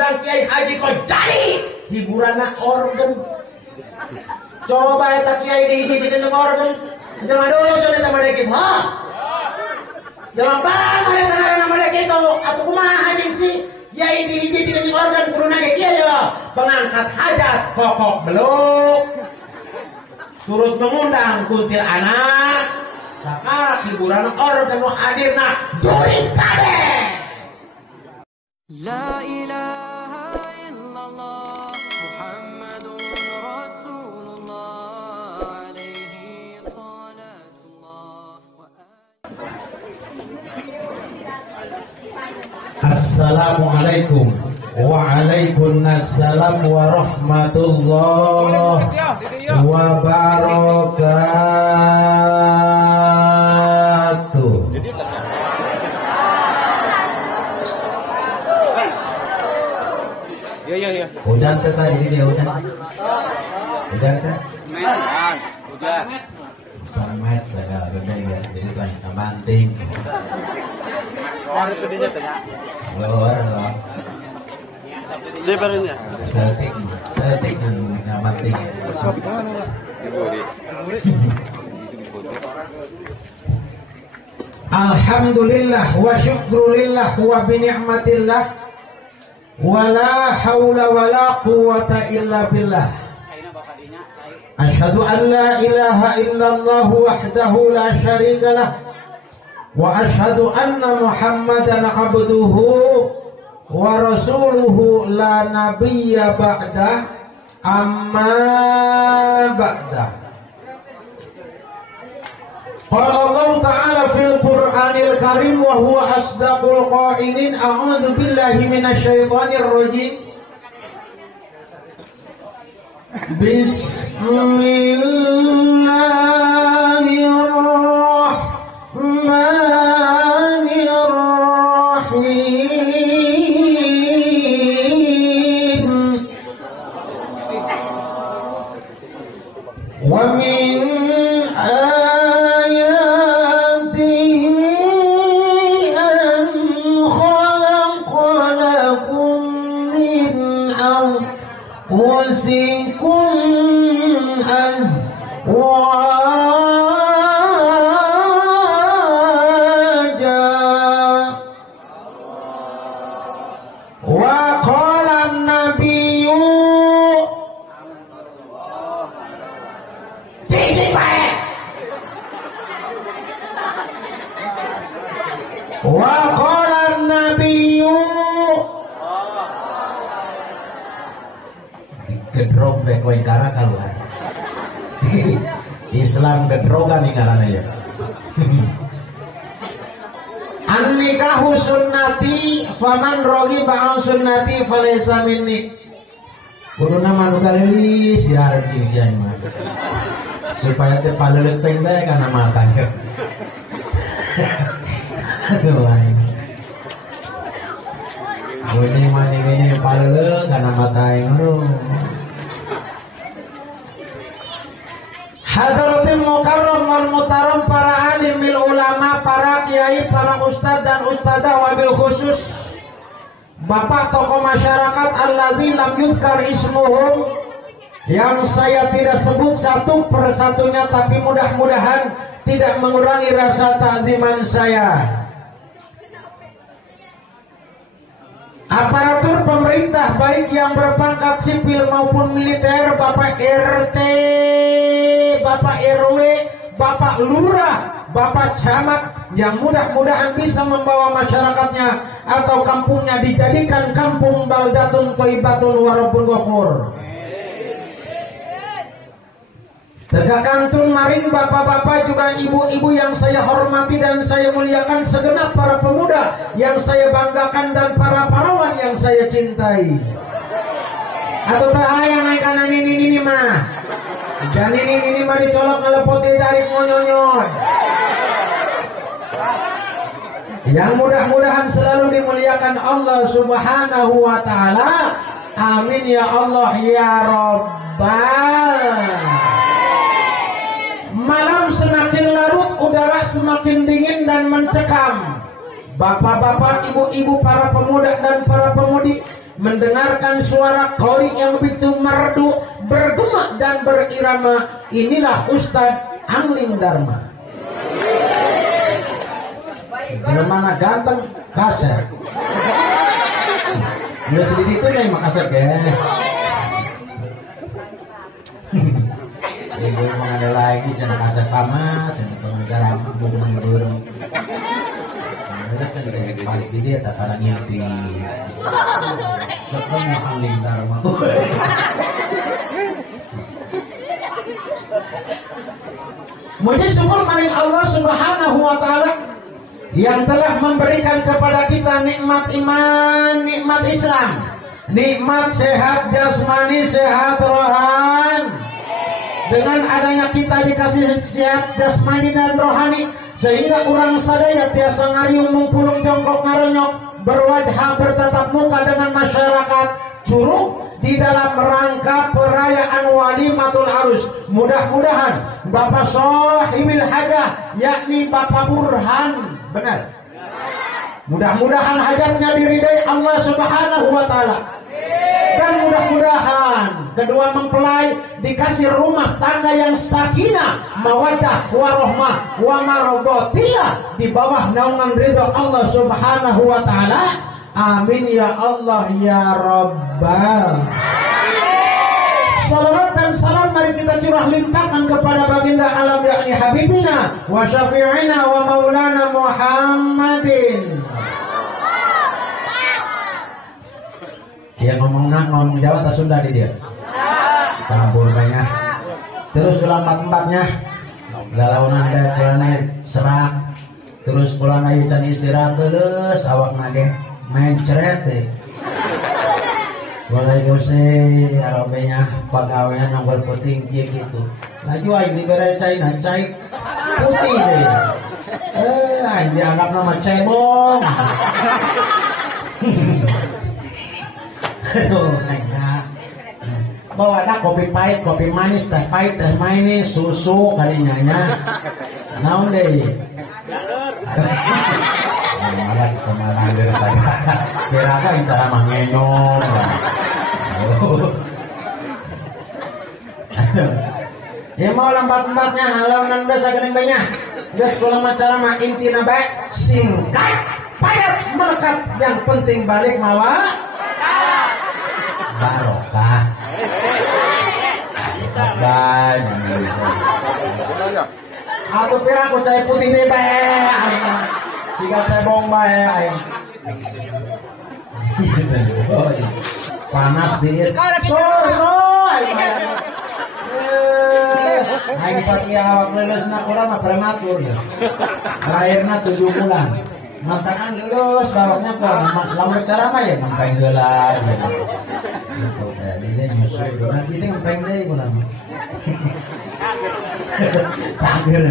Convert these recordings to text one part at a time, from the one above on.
ngundang Kiai Haji kok jadi hiburanna organ. Coba eta Kiai dihiji-hijikeun organ. Jelema dulu cenah teh made kitu, ha. Jelema barang made kitu, atuh kumaha anjing sih? Kiai dihiji-hijikeun organ kuduna ge kieu ya. Pengangkat hajat pokok beluk. Turut mengundang kuntil anak. Kakak hiburan organ nu hadirna juring kabeh. La ilaha illallah Muhammadur Rasulullah alaihi salatullah wa Assalamualaikum Waalaikumsalam warahmatullahi wabarakatuh. Iya. Hujan teh tadi dia hujan. Hujan teh. Hujan. Sangat segala benda ya. Jadi kan kabanting. Orang gedenya teh ya. Luar. Dia barunya. Setik kabanting. Alhamdulillah wa syukrulillah wa bi ni'matillah wala haula wala quwwata illa billah. Asyhadu an la ilaha illallah wahdahu la syarika lah wa asyhadu anna Muhammadan abduhu wa rasuluhu la nabiyya ba'da amma ba'da. Qala Allah Ta'ala fil Qur'anil Karim wa huwa asdaqul qailin a'udzu billahi minasy syaithanir rajim. Bismillahirrahmanirrahim. Wa min gedrog bek we gara kaluar. Islam gedrogan nih karena ya. An-nikahu sunnati faman raghiba an sunnati falaysa minni. Kuduna manu galeulis siar jeung sian mah. Supaya teh paleuleut pendek kana mata. Aduh lain. Ini mah ini paleuleut kana mata aing. Hadratil mukarram wal mutaram, para alimil ulama, para kiai, para ustad dan ustadzah, wabil khusus bapak tokoh masyarakat alladzi lam yuzkar ismuhum, yang saya tidak sebut satu persatunya, tapi mudah-mudahan tidak mengurangi rasa ta'ziman saya. Aparatur pemerintah baik yang berpangkat sipil maupun militer, Bapak RT, Bapak RW, Bapak Lurah, Bapak Camat, yang mudah-mudahan bisa membawa masyarakatnya atau kampungnya dijadikan kampung baldatun thayyibatun wa rabbun ghafur. Tegakantun maring bapak-bapak juga ibu-ibu yang saya hormati dan saya muliakan, segenap para pemuda yang saya banggakan dan para pahlawan yang saya cintai. Atau tak yang naik kanan ini mah. Dan ini mah dicolok ngelepotin tarik ngonyonyon. Yang mudah-mudahan selalu dimuliakan Allah Subhanahu wa taala. Amin ya Allah ya Rabbal. Malam semakin larut, udara semakin dingin dan mencekam. Bapak-bapak, ibu-ibu, para pemuda dan para pemudi mendengarkan suara qori yang begitu merdu, bergema dan berirama. Inilah Ustadz Angling Dharma. Jelema ganteng kasar. Ya sedikit itu nih makasar ya. Ibu mengada lagi jangan kasar pamat dan pengacara hubungan burung. Mereka kan kayak balik di dia tak ada nyipi. Ketemu Angling Dharma. Muji syukur maring Allah Subhanahu wa taala yang telah memberikan kepada kita nikmat iman, nikmat Islam, nikmat sehat jasmani, sehat rohani. Dengan adanya kita dikasih sehat jasmani dan rohani, sehingga orang sadaya tiasa ngariung mungpulung jongkok ngaronyok, berwajah bertatap muka dengan masyarakat curug di dalam rangka perayaan Walimatul Arus. Mudah-mudahan Bapak Sohibil Hajah, yakni Bapak Burhan, benar. Mudah-mudahan hajatnya diridai Allah Subhanahu wa taala. Dan mudah-mudahan kedua mempelai dikasih rumah tangga yang sakinah, mawaddah, warahmah, wa maradhatillah di bawah naungan ridho Allah Subhanahu wa taala. Amin ya Allah ya Rabbal. Salawat dan salam mari kita curah limpahkan kepada baginda alam yakni Habibina wa syafi'ina wa maulana Muhammadin. Dia ngomong Jawa atau Sunda di dia? Campur banyak. Terus ulang empat-empatnya. Galaunan ada kulana serak. Terus kulana yutan istirahat terus awak nage main ceret deh. Boleh kursi arabenya pegawaian yang berputing gitu. Laju aja diberi cai putih deh. Dianggap nama cebong. Aduh, enak. Bawa ada kopi pahit, kopi manis, teh pahit, teh manis, susu kalinya nya. Naon deh. Malah kita malah dari saya. Kira apa yang cara mengenong. Ya mau lambat-lambatnya halaman dosa gening banyak. Geus kula macara mah intina bae singkat, padat, melekat, yang penting balik mawa barokah. Sabar. Aku pira aku cai putih nih bae. Siga cebong bae aing. Panas dia. Aing sakia awak leuleusna kurang mah prematur. Lahirna 7 bulan. Mantakan lulus bawahnya kok lamun cara mah ya mantang heula gitu. Jadi nyusul dona ini ngempeng deui kurang. Sageur.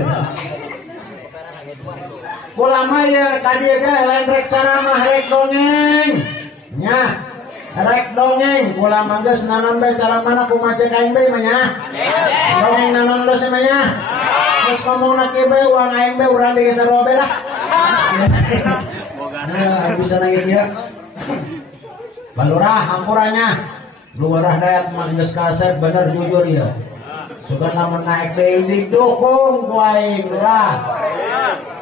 Kula mah ya kadieu ge lain rek cara mah rek dongeng. Nya. Rek dongeng kula mah geus nanon bae cara mana kumaha aing bae mah nya. Dongeng nanon do se mah nya. Terus ngomongna kieu bae uang aing bae urang digeser wae lah. Nah, bisa nangis dia. Balurah hampurannya. Luarah dayat mah geus kaset bener jujur ya. Sugan lamun naik deui didukung ku aing lurah.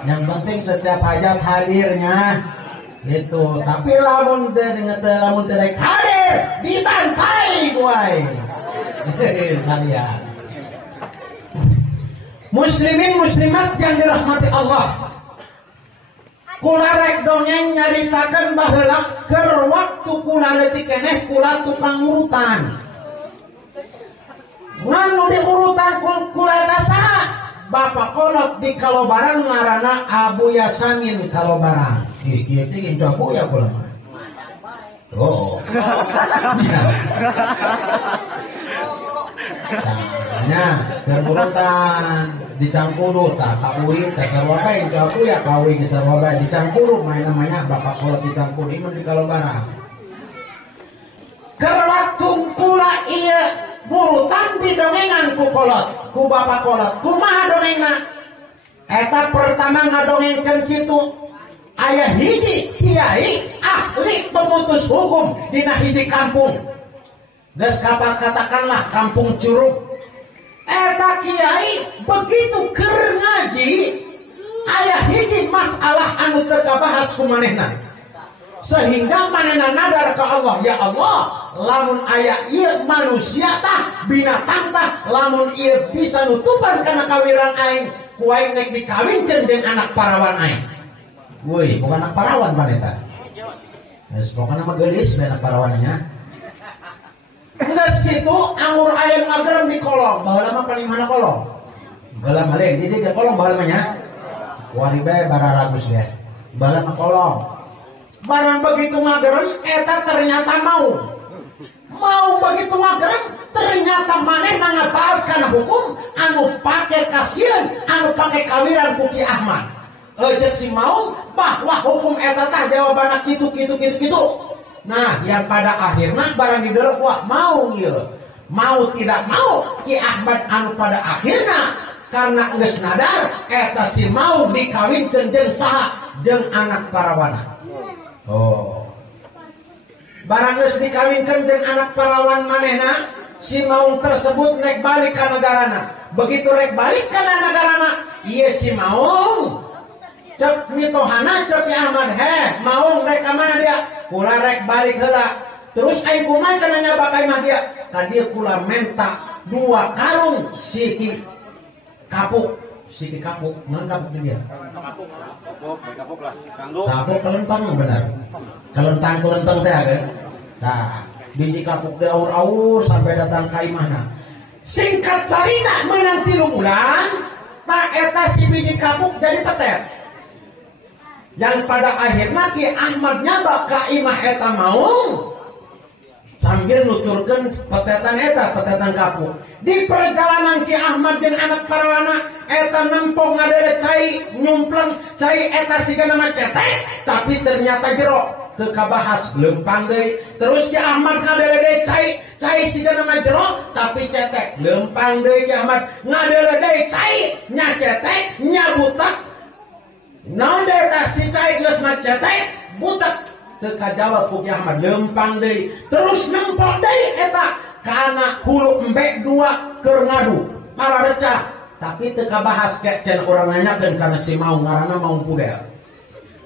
Yang penting setiap hajat hadirnya. Gitu. Tapi lamun teh lamun teh hadir dibantai ku aing. Kalian. Muslimin muslimat yang dirahmati Allah. Kula rek dongeng nyaritakeun baheula keur waktu kula leutik keneh kula tukang urutan. Nganu di urutan kula rasa Bapak kolot di kalobaran ngaranna Abu Yasangin kalobaran. Ieu teh geus jago ya kula mah. Oh. Nah, berurutan dicampuru tak kawi tak kawabai jago ya kawi kawabai dicampuru main namanya Bapak kolot dicampuru iman di kalobaran. Keur waktu kula ieu urutan didongengan ku kolot, ku Bapak kolot. Kumaha dongengna? Eta pertama ngadongengkeun kitu. Aya hiji kiai ahli pemutus hukum dina hiji kampung. Geus katakanlah kampung Curug. Eta kiai begitu keur ngaji, aya hiji masalah anu teu kabahas ku manehna. Sehingga manehna nadar ka Allah, ya Allah, lamun aya ieu manusia tah binatang tah lamun ieu bisa nutupan kana kawiran aing, ku aing nek dikawinkeun jeung anak parawan aing. Woi, bukan anak parawan maneta. Geus pokona mah geulis anak parawannya. Enggak situ anggur ayam mageram di kolong, baheula mah paling mana kolong? Baheula mah lain, jadi ke kolong baheula mah nya. Wari bae bararagus ya. Baheula mah kolong. Barang begitu mageram eta ternyata mau. Mau begitu mageram ternyata manehna ngabaos kana hukum anu pake kasieun, anu pake kawiran ku Ki Ahmad. Ejek si mau bahwa hukum eta tah jawabanna kitu. Nah, yang pada akhirnya barang didelok wah mau ieu. Mau tidak mau Ki Ahmad anu pada akhirnya karena geus nadar eta si mau dikawinkeun jeung saha? Jeung anak parawana. Oh. Barang geus dikawinkeun jeung anak parawan manehna, si maung tersebut rek balik ka negarana. Begitu rek balik ka negarana, ieu si maung cek mitohana cek Ahmad, maung rek ka mana dia? Kula rek balik heula. Terus aing kumaha cenah nyaba ka imah dia? Ka dieu kula menta 2 karung siti kapuk. Siti kapuk, mana kapuk dia? Kapuk lah. Kanggo. Kapuk kelentang benar. Kelentang teh kan. Nah, biji kapuk teh aur-aur sampai datang ka imahna. Singkat carita meunang 3 bulan, tak eta si biji kapuk jadi petet. Yang pada akhirnya Ki Ahmad nyaba ka imah eta maung sambil nuturkeun petetan eta, petetan kapuk. Di perjalanan Ki Ahmad jeung anak parawana eta nempong ngadere cai nyumpleng cai eta sigana mah cetek tapi ternyata jero teu kabahas leumpang deui. Terus Ki Ahmad ngadere deui cai sigana mah jero tapi cetek leumpang deui. Ki Ahmad ngadere deui cai nya cetek nya butak. Naon eta si cai geus macetek butek teu kajawab ku Ki Ahmad leumpang deui. Terus nempok deui eta kana hulu embe 2 keur ngadu pararecah tapi teu kabahas ke can urang nanyakeun kana si mau ngaranna Maung Pudel.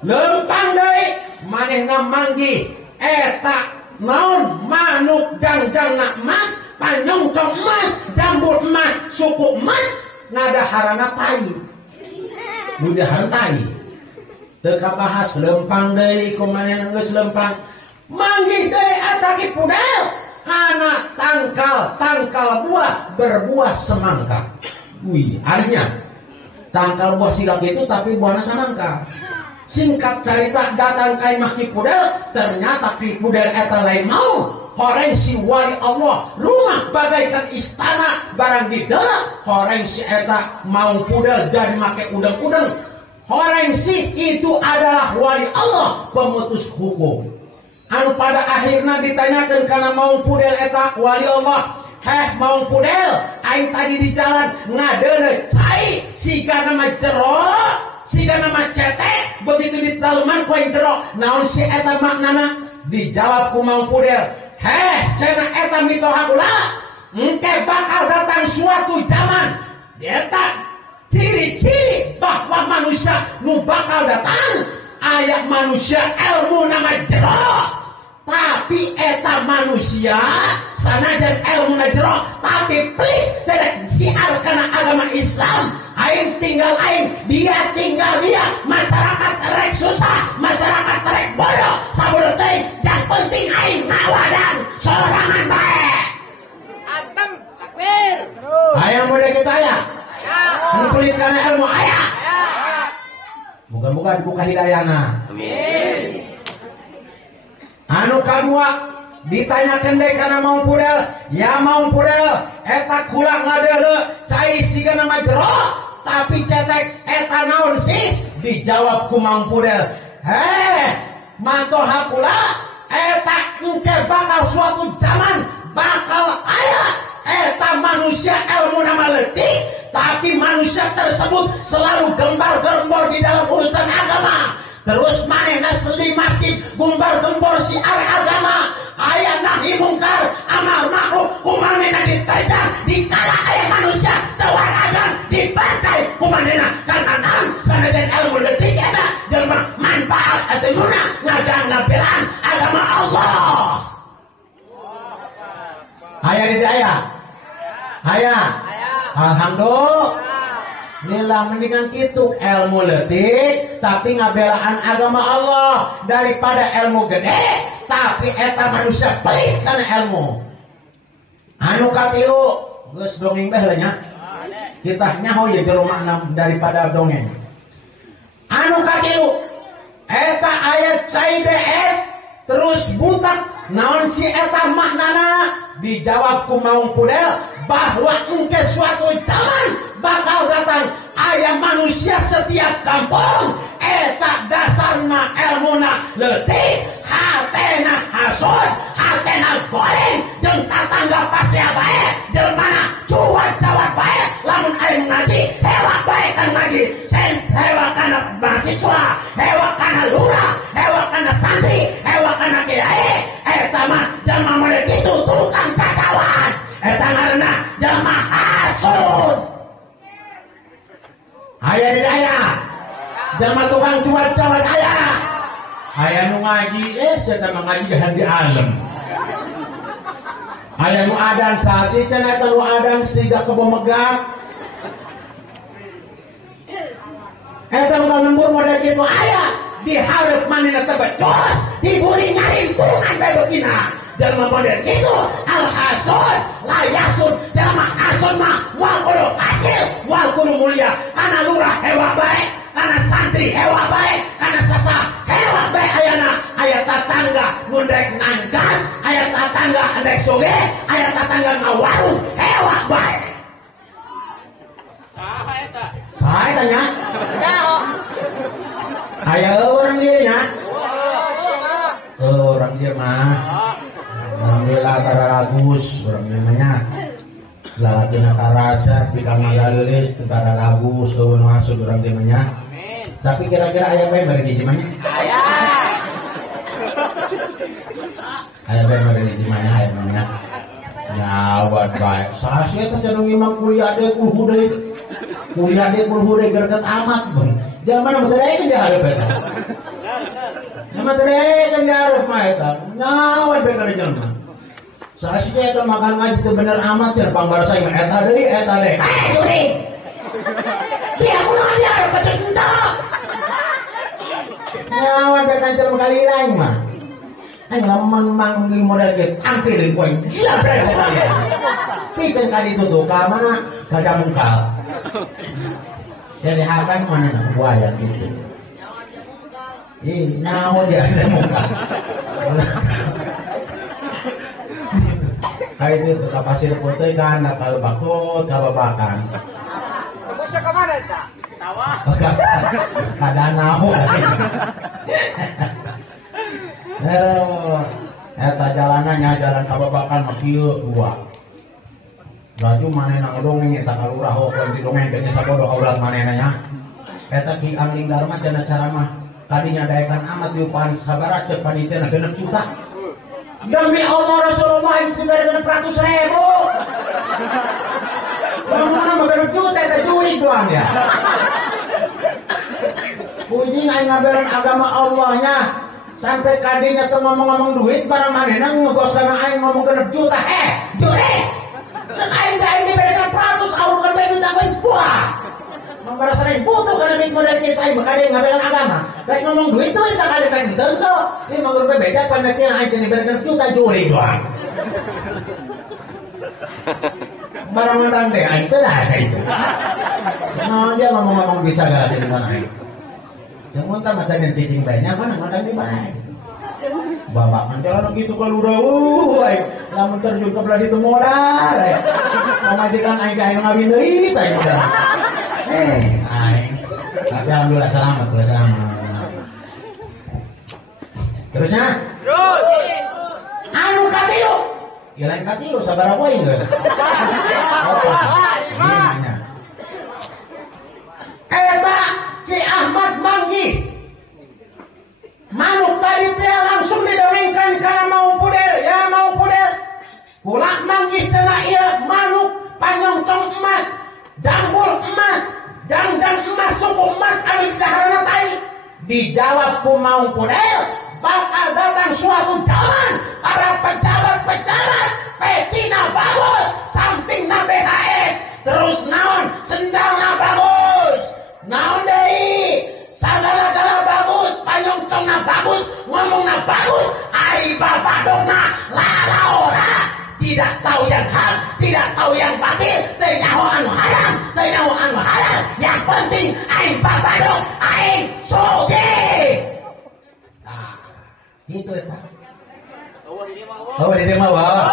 Leumpang deui manehna manggih eta naon manuk jangjangna emas, panyongcong emas, jambut emas, suku emas, ngadaharana tai. Mudahan tai teu kabahas leumpang deui kumanehna geus leumpang manggih deui eta Ki Pudel kana tangkal buah berbuah semangka. Wih, artinya tangkal buah siga itu tapi buahna semangka. Singkat cerita datang ka imah Ki Pudel, ternyata Ki Pudel eta lain mau horeng si wali Allah, rumah bagaikan istana, barang didelak horeng si eta Maung Pudel jadi make udang-udang. Horeng si itu adalah wali Allah, pemutus hukum. Anu pada akhirnya ditanyakan karena Maung Pudel eta wali Allah, Maung Pudel, aing tadi di jalan ngadere cai sigana mah jero, sigana mah cetek, begitu ditaleman ku aing jero. Naon si eta maknana? Dijawab ku Maung Pudel, cenah eta mitoha kula, engke bakal datang suatu zaman. Eta ciri-ciri bahwa manusia nu bakal datang aya manusia ilmu nama jero. Tapi eta manusia sanajan ilmu na jero tapi pelit terek siar kana agama Islam. Aing tinggal aing, dia tinggal dia. Masyarakat terek susah, masyarakat terek bodoh. Sabodo teuing, yang penting aing ngawadan sorangan bae. Antem takbir. Aya mode kita ya. Anu pelit kana ilmu aya. Muga-muga dibuka hidayahna. Amin. Anu kadua ditanyakeun deui kana Maung Pudel, ya Maung Pudel, eta kula ngadeuleu cai sigana mah jero tapi cetek eta naon sih? Dijawab ku Maung Pudel, matoha kula eta engke bakal suatu zaman bakal aya eta manusia ilmu nama letik tapi manusia tersebut selalu gembar-gembor di dalam urusan agama. terus manehna selimasin gumbar gembor siar agama aya nahi mungkar amar ma'ruf kumanehna diterjang dikala aya manusia tawaragan dibantai kumanehna karena naon sanajan ilmu leutik eta jelema manfaat atuh guna ngajan ngabelaan agama Allah. Aya di aya. Aya. Alhamdulillah. Nila mendingan kitu ilmu leutik tapi ngabelaan agama Allah daripada ilmu gede tapi eta manusia pelit kana ilmu. Anu katilu geus dongeng bae lah nya. Kita nyaho ye jero makna daripada dongeng. Anu katilu eta ayat cai deet terus butak naon si eta maknana dijawab ku maung pudel bahwa engke suatu zaman bakal datang aya manusia setiap kampung eta dasarna ilmuna leutik hatena hasud hatena goreng jeung tatangga pasea bae jelmana cuat-cuat bae lamun aya ngaji hewa bae kan ngaji sen hewa kana mahasiswa hewa kana lurah hewa kana santri hewa kana kiai eta mah jalma model kitu tukang cacawan eta ngaranna jalma hasud. Aya di aya jalma tukang cuat-cuat aya nu ngaji cenah ngaji dahan di alam aya nu adan sasi cenah eta nu adan siga kebo megang eta nu lembur model kitu aya dihareup manehna teh becos diburi ngarimpungan bae begina jalma model kitu al hasud la yasun jalma hasud mah wal kudu hasil wal kudu mulia kana lurah hewa bae kana santri hewa bae kana sasa hewa bae ayana aya tatangga mun rek nangkan aya tatangga rek soge aya tatangga ngawarung hewa bae saha eta nya aya orang dia nya orang dia mah alhamdulillah tara lagus orang namanya lalakina tarasa pikang ngalilis tara lagus eueun masuk orang dia mah tapi kira-kira aya bae bari di mana aya bae bari di mana aya mah nyawat bae saha eta cenah ngimang kuliah deui kuliah deui gerget amat bang jangan mana materai kan diharap eta nya materai kan diharap mah eta nyawat bae kana jelema saasnya eta makan ngaji teu bener amat cenah pambarsa mah eta deui eta deui juri dia kunaon diharap betul entok nyawat bae kan jelema kali lain mah aing lamun manggi model ge angke deui poin jabret sekali piceun ka ditu tuh ka mana gajah mungkal jadi hakan mana buaya gitu ih naon dia ada muka kayak itu ke pasir putih kan kalau bakut kalau bakan Bosnya ke mana eta? Sawah. Kada naon eta jalanannya jalan kababakan mah kieu dua laju manehna ngedongeng eta ka lurah heukeun didongengkeun sabodo aulat manehna nya eta Ki Angling Dharma cenah cara mah kadinya daekan amat diupahan sabaraha cek panitena 6 juta demi Allah Rasulullah yang sebenarnya 600.000 mana mah 6 juta eta jurig doang ya puji aing ngabelan agama Allahnya sampai kadinya tuh ngomong-ngomong duit para manehna ngegosana aing ngomong 6 juta jurig sekain daing diberikan 100 awal kan duit aku buah merasa butuh karena duit modal kita aing makanya ngabelan agama baik ngomong duit tuh bisa kali kan tentu ini manggur beda penelitian aing diberikan juta juri doang barang mantan deh aing itu lah itu nah dia ngomong-ngomong bisa gak di mana aing yang muntah macamnya cicing banyak mana mantan di baik bapak jalan gitu kalau udah lamun terjun ke belah itu modal majikan aing ka aing ngawin deui teh modal aing tapi alhamdulillah selamat terusnya anu katilu ya lain katilu sabaraha poe geus eta Ki Ahmad Manggi manggih cenah ieu manuk panyoncong emas, dangkul emas, dangdang emas, suku emas anu daharana tai. Dijawab kumaung pudel, bakal datang suatu zaman para pejabat-pejabat pecina bagus, sampingna BHS, terus naon sendalna bagus, naon deui sagala-gala bagus, panyongcongna bagus, ngomongna bagus, ari babadogna lalaora, tidak tahu yang hak, tidak tahu yang batil, teu nyaho anu haram, teu nyaho anu halal, yang penting aing babadog, aing sugih. Nah, itu eta. Oh, di mah wah.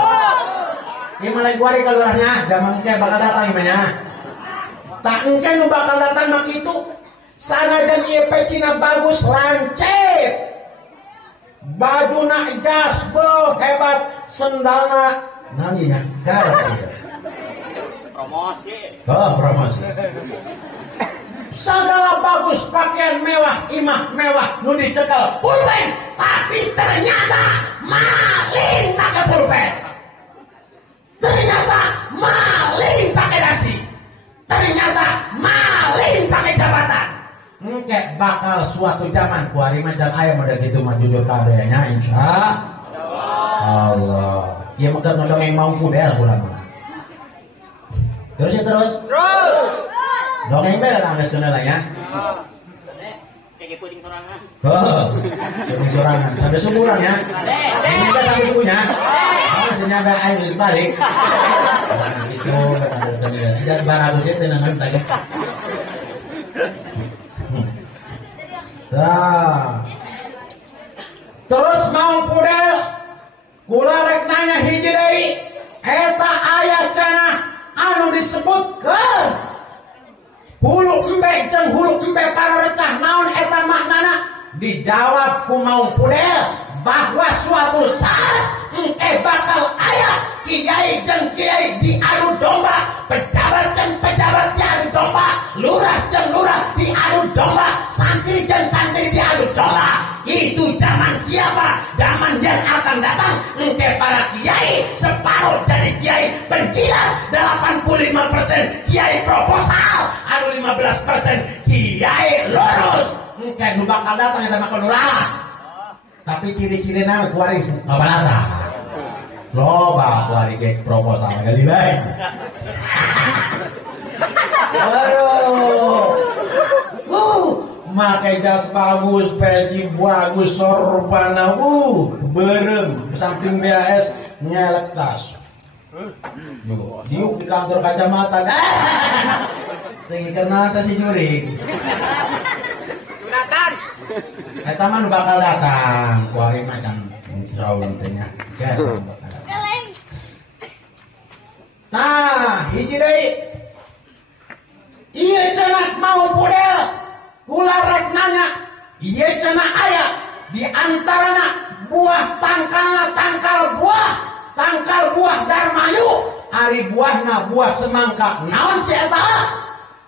Ieu mah lain kuari kalurahnya, zaman ke bakal datang ieu tak engke nu bakal datang mah kitu. Sanajan ieu pecina bagus lancip. Bajuna jas beuh hebat, sendalna nanya Promosi. oh promosi segala bagus, pakaian mewah, imah mewah, nu dicekel pulpen, tapi ternyata maling pakai pulpen, ternyata maling pakai dasi, ternyata maling pakai jabatan. Engke bakal suatu zaman kuari macam aya model gitu mah judul kabehnya insya Allah. Ieu mah keur ngedongeng mau pudel ulah mah. Terus ya terus. Dongeng bae lah geus lah ya. Kayak puting sorangan. Oh. Puting sorangan sampai suburan ya. Ini kan sampai subuhnya. Oh, senyaba aing balik. Itu dan barang sih tenangan tadi. Nah. Terus mau pudel kula rek nanya hiji deui eta aya cenah anu disebutkeun hulu embe jeung hulu embe pararecah naon eta maknana? Dijawab ku mau pudel bahwa suatu saat engke bakal aya kiai jeung kiai diadu domba, pejabat jeung pejabat diadu domba, lurah jeung lurah diadu domba, santri jeung santri diadu domba. Itu zaman siapa? Zaman yang akan datang. Engke para kiai separuh dari kiai penjilat, 85% kiai proposal, anu 15% kiai lurus. Engke nu bakal datang eta mah lurah. Tapi ciri-cirina kuari babalata. Loba kuari ge proposal kali lain. Aduh. Makai jas bagus, peci bagus, sorbana berem, samping BAS nyelek tas. Diuk di kantor kacamata. Tinggi kenal tas si Jurik. Sunatan. Eta mah bakal datang, kuari macam raun tanya. Nah, hiji deui. Ieu cenah mau pudel. Kula rek nanya, ieu cenah aya di antarana buah tangkalna tangkal buah darmayu, ari buahna buah semangka. Naon si eta?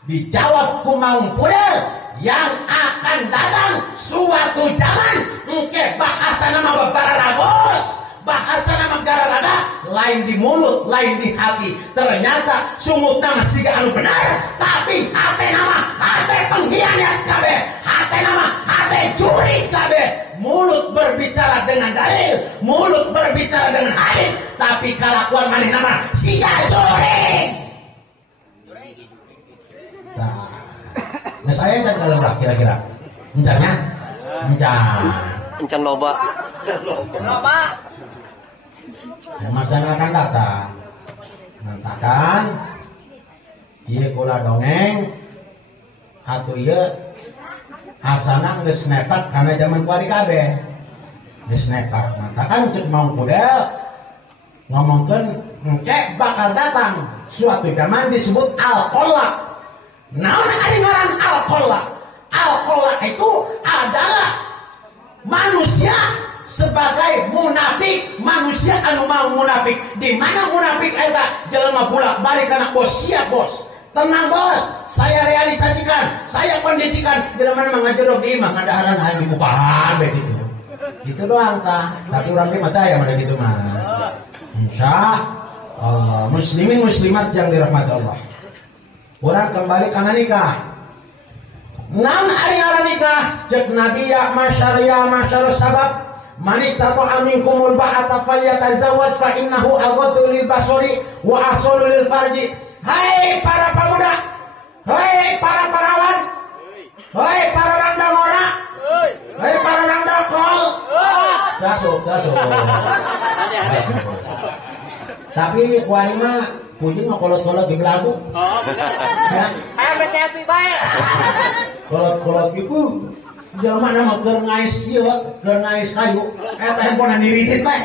Dijawab ku maung pudel, yang akan datang suatu zaman engke bahasa nama babararagos, bahasa nama gararaga, lain di mulut, lain di hati. Ternyata sumut nama siga anu benar, tapi hati nama hati pengkhianat kabeh, hati nama hati juri kabeh. Mulut berbicara dengan dalil, mulut berbicara dengan hadis, tapi kalakuan maneh nama siga juri. Nah, saya encan kalau kira-kira encannya encan loba. Yang masa akan datang nantakan ieu kula dongeng atuh ieu asana geus nepak kana zaman kuari kabeh geus nepak. Nantakan ceuk mau pudel ngomongkeun engke bakal datang suatu zaman disebut al-qolla. Naon ari ngaran al-qolla? Al-qolla itu adalah manusia sebagai munafik, manusia anu mau munafik. Di mana munafik eta? Jelema bolak-balik kana bos, siap bos. Tenang bos, saya realisasikan, saya kondisikan. Jelema mah ngajedog di imah ngadaharan hayang dibukaan bae kitu. Gitu doang tah. Tapi urang ge mah teh aya mah kitu mah. Insya Allah, muslimin muslimat yang dirahmati Allah. Orang kembali karena nikah. Nan ari ngaran nikah, cek Nabi ya masyar sabab, man istata'a minkumul ba'ata falyatazawwaj fa innahu aghaddu lil basari wa ahsanu lil farji. Hai para pemuda, hai para parawan, hai para randang ora, hai para randang kol. Dasuk. Tapi kuari mah kucing mah kolot-kolot di belagu. Oh, benar. Ayo berselfie baik. Kolot-kolot itu jelema nama keur ngais ieu, keur ngais kayu. Eta handphone diritit teh.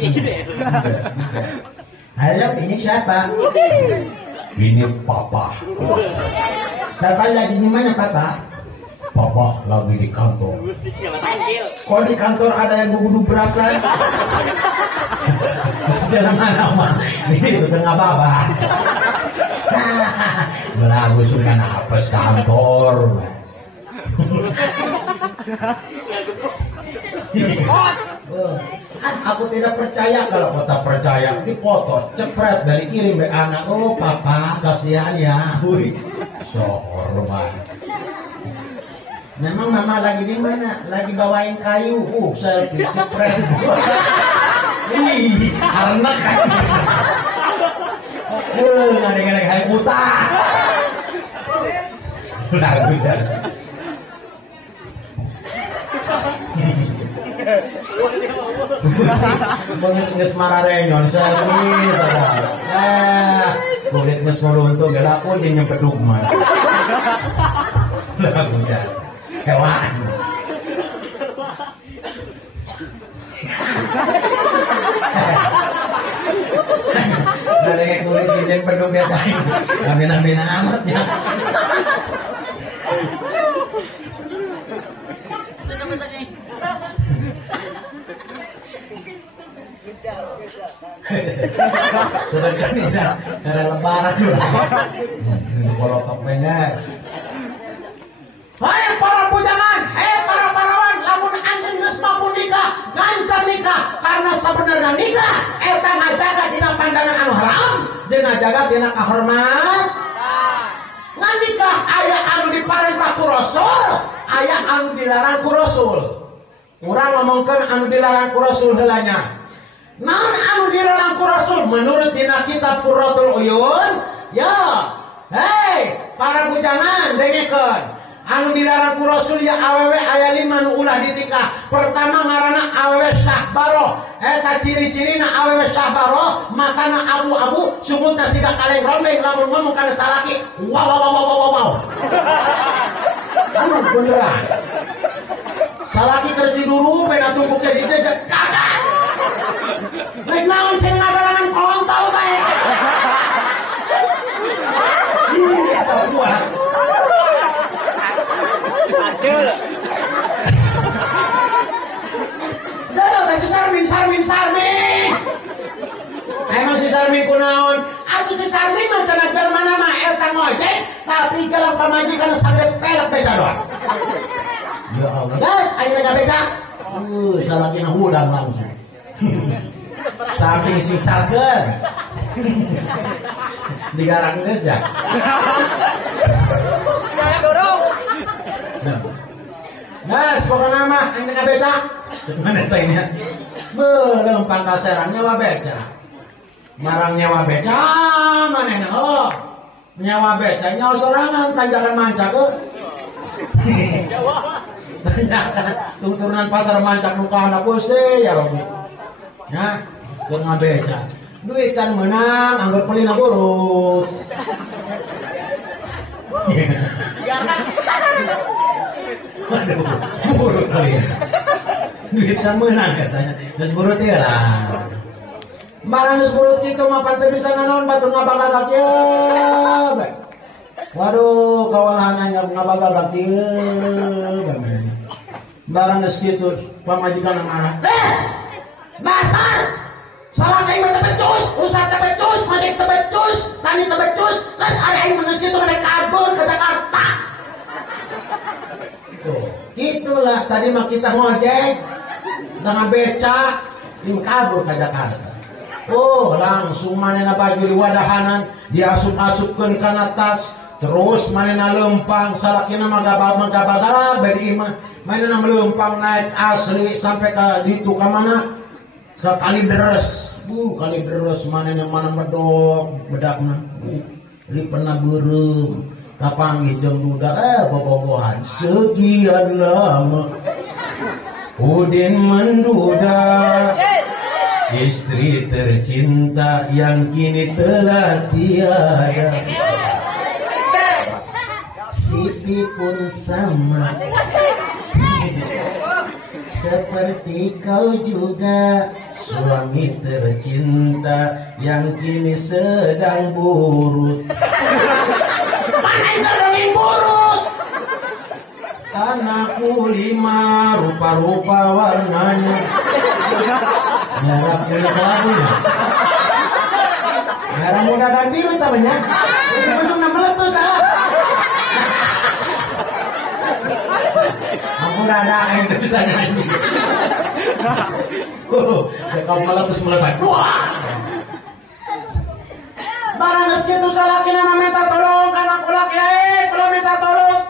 Itu deh. Halo, ini siapa? Ini papa. Papa lagi di mana papa? Papa lagi di kantor. Kok di kantor ada yang gugudu berat kan? Sudah mana? Ini udah nggak apa-apa. Belagu suka napas kantor. Aku tidak percaya. Kalau kau tak percaya dipoto cepret dari kirim ke anak. Oh papa kasihan ya. Sorban. Memang mama lagi di mana? Lagi bawain kayu. Selfie cepret. Ih, karena kan. Ngadeng-ngadeng kayu utah. Lagu jalan. Kulit nges mararenyon selfie saudara. Kulit nges meruntung gak laku dia nyempet rumah. Lagu jalan. Hewan. Ada yang kulit izin pedung ya tadi. Bina-bina amat ya. Sedangkan ini ada lebaran dulu. Kalau topengnya. Hai para bujangan, para parawan, lamun anjeun geus mampu nikah, gancar nikah karena sebenarnya nikah eta ngajaga dina pandangan anu haram, jeung ngajaga dina kahormat. Ngan nikah aya anu diparentah ku Rasul, aya anu dilarang ku Rasul. Urang ngomongkeun anu dilarang ku Rasul heula nya. Naon anu dilarang ku Rasul menurut dina kitab Qurratul Uyun? Ya. Hei, para bujangan dengekeun. Anu dilarang ku Rasul ya awewe aya 5 nu ulah ditikah. Pertama ngaranna awewe syahbaro. Eta ciri-cirina awewe syahbaro, matana abu-abu, sumutna siga kaleng rombeng lamun ngomong kana salaki. Wow. Beneran. Salaki kersi dulu pena tumpuknya dijejek kagak. Baik naon cing ngadalangan kontol bae. Iya tau puas. Dah, si Sarmin. Emang si Sarmin kunaon? Aku si Sarmin macam nak mana mah eta ngojek, tapi kalau pamajikan saged pelek beca doang. Ya Allah, guys, ayo lega beca. Salaki na hudang langsung. Samping siksakeun. Digarang geus ya. Jangan dorong. Nah, pokoknya mah ini nggak beca. Mana tanya? Belum pangkal serang nyawa beca. Marang nyawa beca mana nih? Oh, nyawa beca nyawa sorangan tanjakan mancak ke? Tanjakan turunan pasar mancak luka anak bose ya Robi. Ya, gue nggak beca. Duit can menang, anggap pelina buruk. Waduh, buruk kali ya. Duit kan menang katanya. Terus buruk ya lah. Barang terus buruk itu mah pantai bisa nganon batu ngabagagak ya. Waduh, kawalahan hanya ngabagagak ya. Barang terus gitu pamajikan yang anak. Dasar! Salah kayak mah tebecus, usah tebecus, majik tebecus, tani tebecus, terus ada yang mengisi itu mereka kabur ke Jakarta. Itulah tadi mah kita ngojek dengan beca ini kabur ke Jakarta. Oh, langsung manehna baju di wadahanan, diasup-asupkeun kana tas, terus manehna lempang, salakina mah gabag bari imah. Manehna melempang naik asli sampai ka ditu ka mana? Ka Kalideres. Kali deres mana yang mana medok bedakna lipena beureum kapanggih jeung duda bobogohan sekian lama Udin menduda istri tercinta yang kini telah tiada Siti pun sama seperti kau juga suami tercinta yang kini sedang burut. Mana yang burut? Anakku 5 rupa-rupa warnanya. Merah kulit kelabunya. Merah muda dan biru namanya. Itu belum meletus ah. Aku rada itu bisa nyanyi. Kau meletus melebat. Wah. Barang segitu salaki nama minta tolong karena kulak ya kalau minta tolong.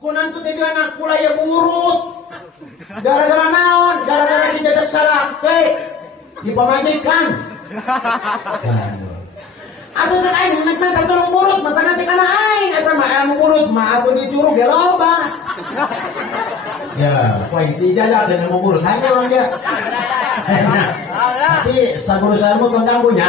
Kunan tuh jadi anak kula ya burut. Gara-gara naon, gara-gara dijajak salah. Dipamajikan. Aku cek aing nek minta tolong burut, mata nanti kana aing eta mah anu burut mah aku dicurug ge loba. Ya, poin dijajak dan mau burut hanya lo dia. Tapi sabur-sabur mengganggunya.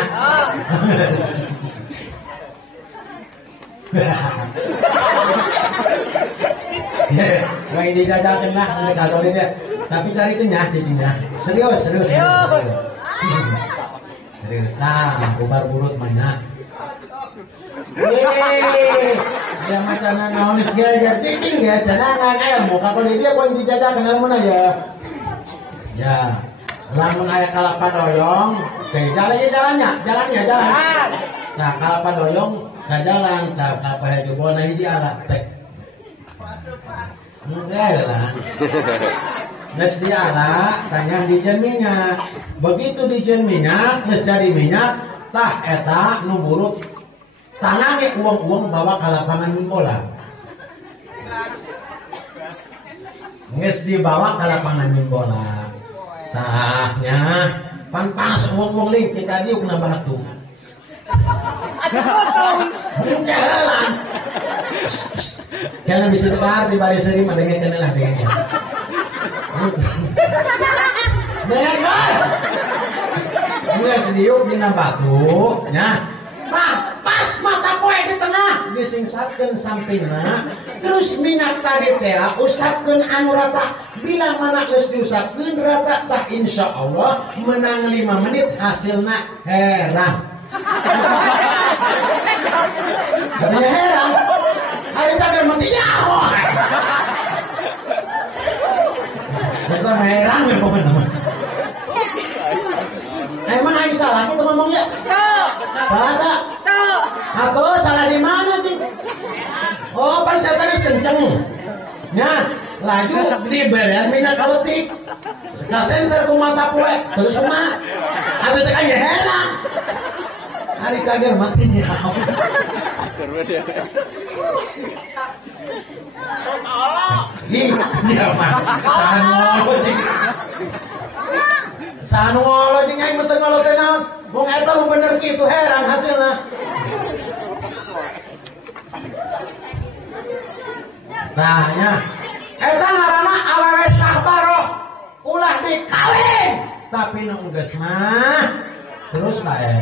Poin dijajakan lah kalau dia. Tapi cari kenyah jadinya. Serius. Serius. Nah, bubar burut mana? Dia macam naonis dia cicing ya, jangan ilmu. Kalau dia poin dijajakan ilmu aja. Ya, lamun aya kalapan doyong, oke jalannya. Nah, kalapan doyong ka jalan, tak apa aja bona di alat tek. Enggak lah. Nes di alat, tanya di jen minyak. Begitu di jen minyak, nes dari minyak, tah eta nu buruk. Tangannya uang-uang bawa ke lapangan bola. Nges dibawa ke lapangan bola. Tahnya panas uang-uang ling kita diuk na batu. Jalan. Jangan disebar di baris seri mana yang kenal dengan. Dengan. Nges diuk di na batu, nya. Pas mata poe di tengah disingsatkeun sampingna terus minyak tadi teh usapkeun anu rata bila mana geus diusapkeun rata tah insyaallah menang 5 menit hasilna herang. Katanya herang ada cagar mati nyawa. Dasar herang ya pokoknya mah. Emang aing salah kita ngomongnya? Salah tak? Apa salah di mana sih? Oh, pan saya tadi kenceng. Ya, laju diberi minyak kaletik. Ka center ku mata poe, terus mah ada cek aja heran. Hari kaget matinya. Iya mah. Sanu ngolo jeung aing meuteung ngolo teh naon? Wong eta mah bener kitu heran hasilna. Nah, nya. Eta ngaranna awewe sahbaro. Ulah dikawin. Tapi nu geus mah terus bae.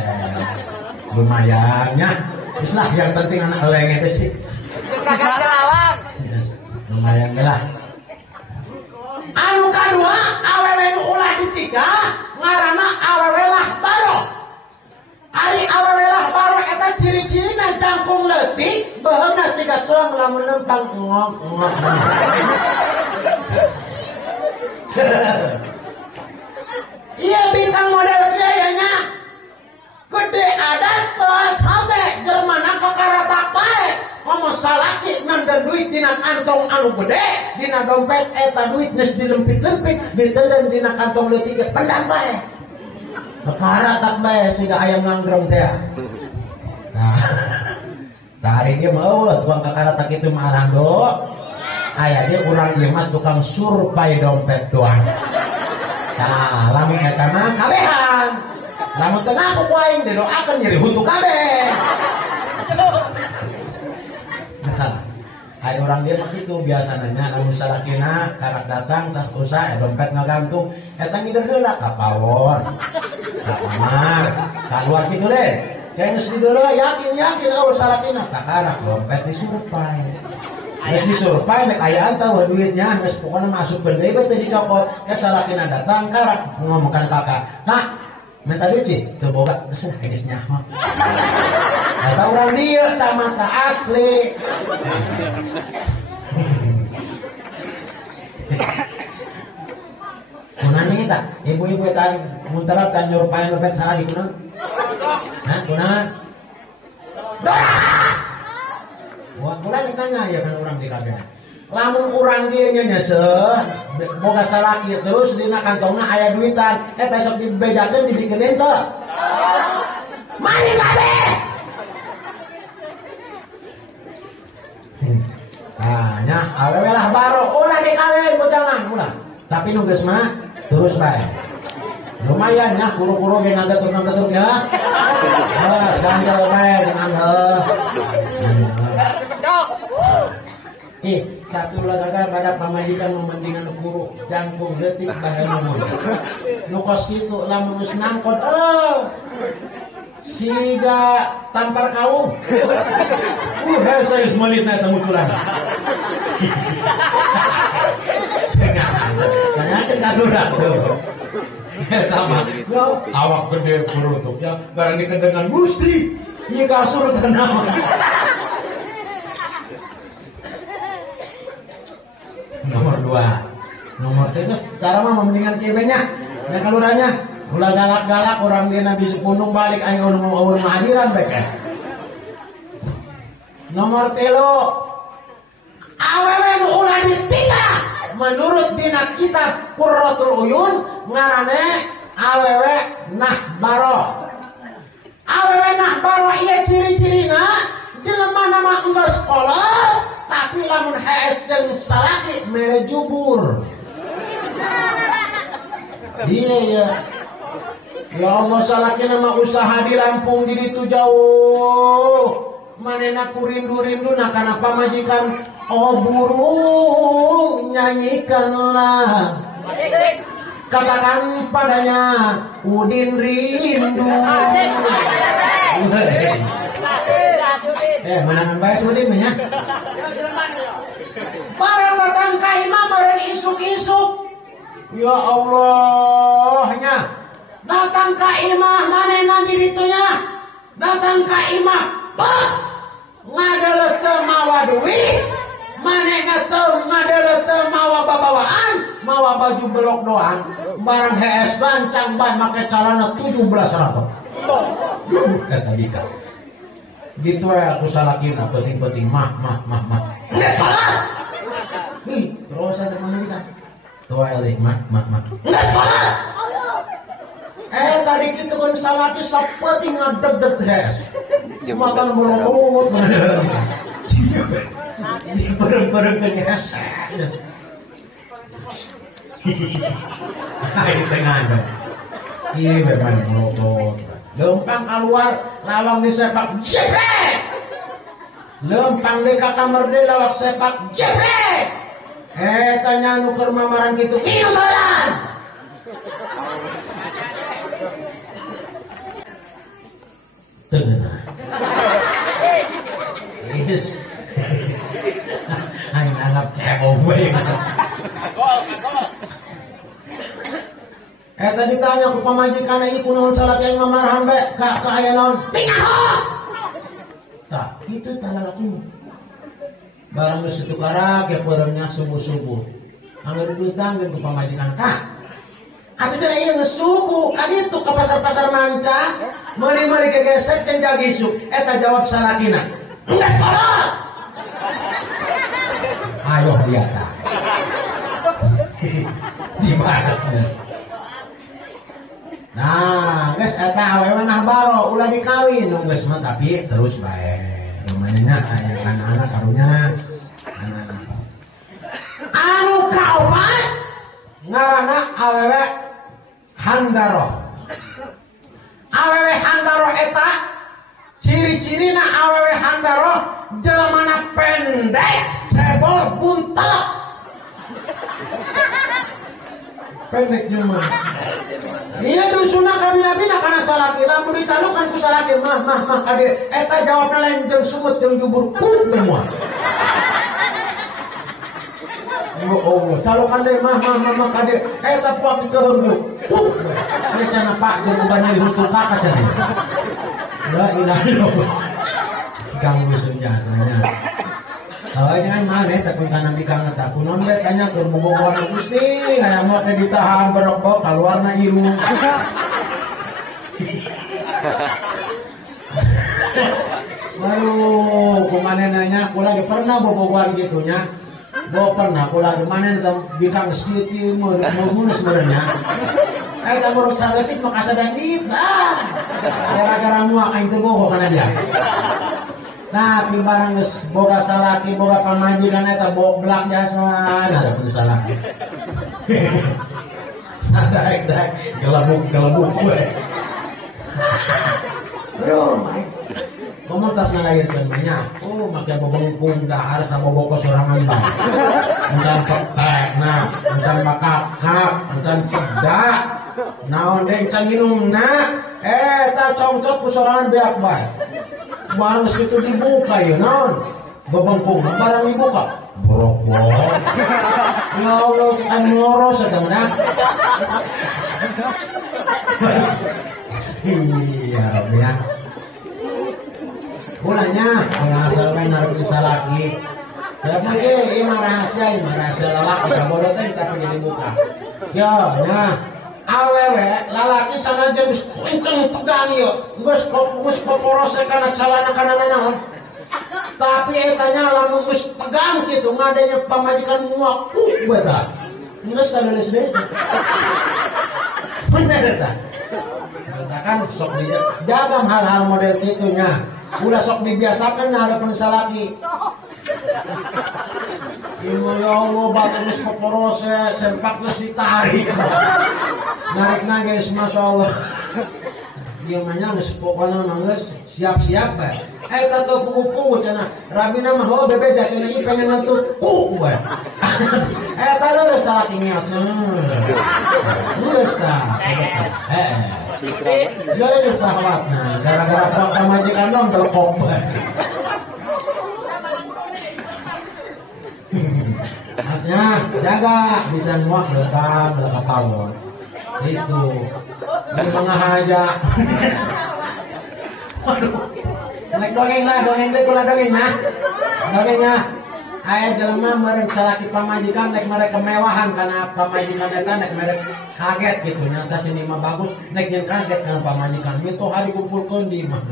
Lumayan nya. Geus lah yang penting anak eleng teh sih. Kagak lawan. Yes. Lumayan lah. Anu kadua awewe nu ulah ditikah ngaranna awewe lah baro. Ari awewe lah baro eta ciri-cirina cangkung leutik beheuna siga soang lamun lempang ngok. Iya bintang model biayanya gede adat tos hate jelmana kakarata bae. Ngomong salaki nanda duit dina kantong anu gede, dina dompet eta duit geus dilempit-lempit, diteuleun dina kantong leutik pendang bae. Perkara tak bae siga ayam nganggrong teh. Nah, hari dia mau tuang kakara tak itu marando. Aya dia urang ieu mah tukang survei dompet doang. Nah, lamun eta mah kabehan. Lamun teu ngaku ku aing didoakeun nyeri huntu kabeh. Ada orang dia begitu biasanya namun salakina karak datang tas usah dompet ngagantung eta ngider heula ka pawon ka kamar keluar gitu deh kayaknya sedih yakin salakina ka karak dompet disurupay geus disurupay nek aya tahu duitnya geus pokona masuk bener teh dicokot salakina datang karak ngomongkan kakak nah minta duit sih teu boga geus nyaho. Kata orang dia tak mata asli. Kunaon nih tak? Ibu-ibu eta muntarap kan nyurpain dompet salah di kunaon? Hah, kunaon? Wah, kunaon nanya ya kan orang di kabeh. Lamun urang dieu nya nyeseuh, boga salaki terus dina kantongna aya duitan, eta sok dibejakeun dibikeun teu. Mari kabeh. Nah, awewe lah baro, ulah dikawin bojangan, ulah. Tapi nu geus mah terus bae. Lumayan ya, kuru-kuru ge ngatur ya. Awas ganjel bae dengan satu olahraga pada pamajikan mementingan guru jantung detik badan umum. Nu kos kitu lamun geus nangkot siga tampar kaum. Bahasa Ismailna eta munculan. Tanyakeun ka durak tuh. Sama. Awak gede perutnya, barang dikedengan Gusti. Ieu kasur teh naon. Nomor 2. Nomor 3 sekarang mah mendingan kieu nya. Nya kaluranya ulah galak-galak orang dia nabi sepundung balik aing ulun mahadiran bae. Nomor 3 awewe nu ulah ditinggal menurut dina kitab Qurratul Uyun ngaranna awewe nahbaro. Awewe nahbaro ieu ciri-cirina jelema nama enggeus sekolah tapi lamun HS jeung salaki mere jubur. Iya ya. Ya Allah salaki nama usaha di Lampung di ditu jauh. Manena ku rindu-rindu na kana pamajikan oh burung nyanyikanlah. Katakan padanya Udin rindu. Menangan bae Udin nya. Barang datang ka imam bareng isuk-isuk. Ya Allah nya. Datang ka imam manehna di ditunya. Datang ka imam. Bah, ngadele teu mawa duit, manehna teu ngadele teu mawa babawaan, mawa baju belok doang, barang HS bancang ban make calana 1700. Eta bika. Gitu ya aku salakina penting-penting mah. Geus salat. Ih, terus ada pemilikan. Tuh elih mah. Geus salat. Tadi kita kan salaki sapati ngadeg-deg hes. Makan melomot bareng-bareng dengan di tengah dong. Iya memang melomot. Lempang keluar lawang di sepak jebret. Lempang di kamar di lawak sepak jebret. Tanya nuker mamaran gitu minum baran. Tengah. Yes. Anh anggap cebong gue. Tadi tanya ku pamajikan ieu kunaon salat yang mamarahan bae ka aya naon? Tinggal. Tah, kitu tah lalakimu. Barang geus tukarag ya peureunya subuh-subuh. Angger diutang ku pamajikan ka. Abi teh ieu geus subuh, ka ditu ka pasar-pasar manca, meuli-meuli gegesek teh jagisuk. Eta jawab salakina. Enggak sekolah. Ayo dia tak. Dibahasnya. Nah, geus eta awewe nah baro ulah dikawin nu geus mah tapi terus bae. Rumahnya aya anak-anak karunya. Anu kaopat ngaranna awewe handaro. Awewe handaro eta ciri-cirina awewe handaro jelemana pendek, cebol, buntel. Pendek nyaman. Iya dusuna kabina-bina kana salaki lamun dicalukan ku salaki mah kade eta jawabna lain jeung sumut jeung jubur put semua. Oh, calukan deh mah kade eta puak keuruk. Ini cenah Pak jeung banyak dihutuk kakak cenah. La ilaha illallah. Kang musuhnya cenah. Jangan mana takut tanam di kang takut non be tanya ke bobogohan Gusti aya mah teh ditahan berokok kaluarna iru. Aduh, kumaha nanya kula ge pernah bobogohan gitunya. Bo pernah kula ge mana di kang seuti mun sebenarnya. Eta muruk saeutik mah kasadangit dah. Gara-gara muak aing teu bogo kana dia. Nah, barang geus boga salaki, boga pamajikan eta boblak jasa, ada pun salaki. Sadarek-darek gelebuk gue. Bro, komunitas ngalairkeun nya. Oh, make bobongkung dahar sama boboko sorangan bae. Encan petek, nah, encan bakakap, encan pedak. Naon deui encan minumna? Eta congcot ku sorangan beak bae. Barang situ dibuka ya non bebengkung barang dibuka borok-borok ya Allah kan ngoro sedang dah iya Rabbi ya mulanya kalau asal main naruh bisa lagi saya pikir ini rahasia lalaki sabodo teh tapi jadi buka ya nah awewe lalaki sana aja geus kenceng tegang ieu geus poporose kana calana kana naon tapi eta nya lamun geus tegang kitu ngadenya pamajikan muak beda geus sanes deui bener eta kan sok dijaga hal-hal model kitu nya ulah sok dibiasakeun harapan salaki ya Allah batu geus poporose sempak geus ditarik narik guys, masya Allah. Dia nanya geus pokona geus siap-siap bae. Eta teh pugu-pugu cenah. Rabina mah ho bebe cenah ieu pengen ngantuk ku bae. Eta leureus salaki ngeot. Leureus tah. Leureus sahabatna gara-gara pamajikan dong telepok bae. Masnya jaga bisa muak lekam pawon. Itu ini mengahaja. Waduh, naik dongeng deh kula dongeng nah. Dongengnya aya jelema meureun salaki pamajikan nek mere kemewahan kana pamajikan eta nek mere kaget gitu nya tah ini mah bagus nek nyen kaget kana pamajikan mitu hari kumpulkeun di imah.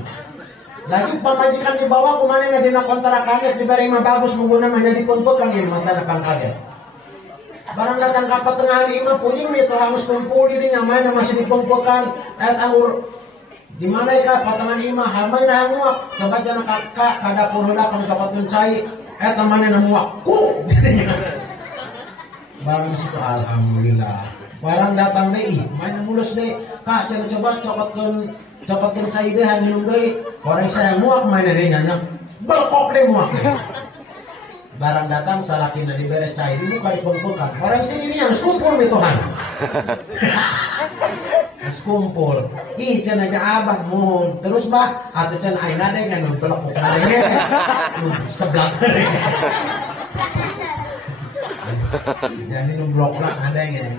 Lagi pamajikan dibawa ku manehna dina kontrakan dibere imah bagus mungguna mah jadi pun-pun imah teh kaget. Barang datang ke pertengahan imah punying nih tuh harus kumpul diri nyamain masih dikumpulkan anggur di mana ya pertengahan imah hamai dah muak coba jangan kakak kada pun hendak kamu cokot mencai temannya muak barang situ alhamdulillah barang datang deh main mulus deh kak jangan coba cokot mencai deh minum deh orang saya muak main deh nyanyi belkok deh muak barang datang salakina dibere cai dibuka dikumpulkan orang sini ini yang kumpul nih Tuhan harus kumpul ih can aja abah mun terus bah atau can aina deh kan belok ngadengnya sebelah jadi blok lah ngadengnya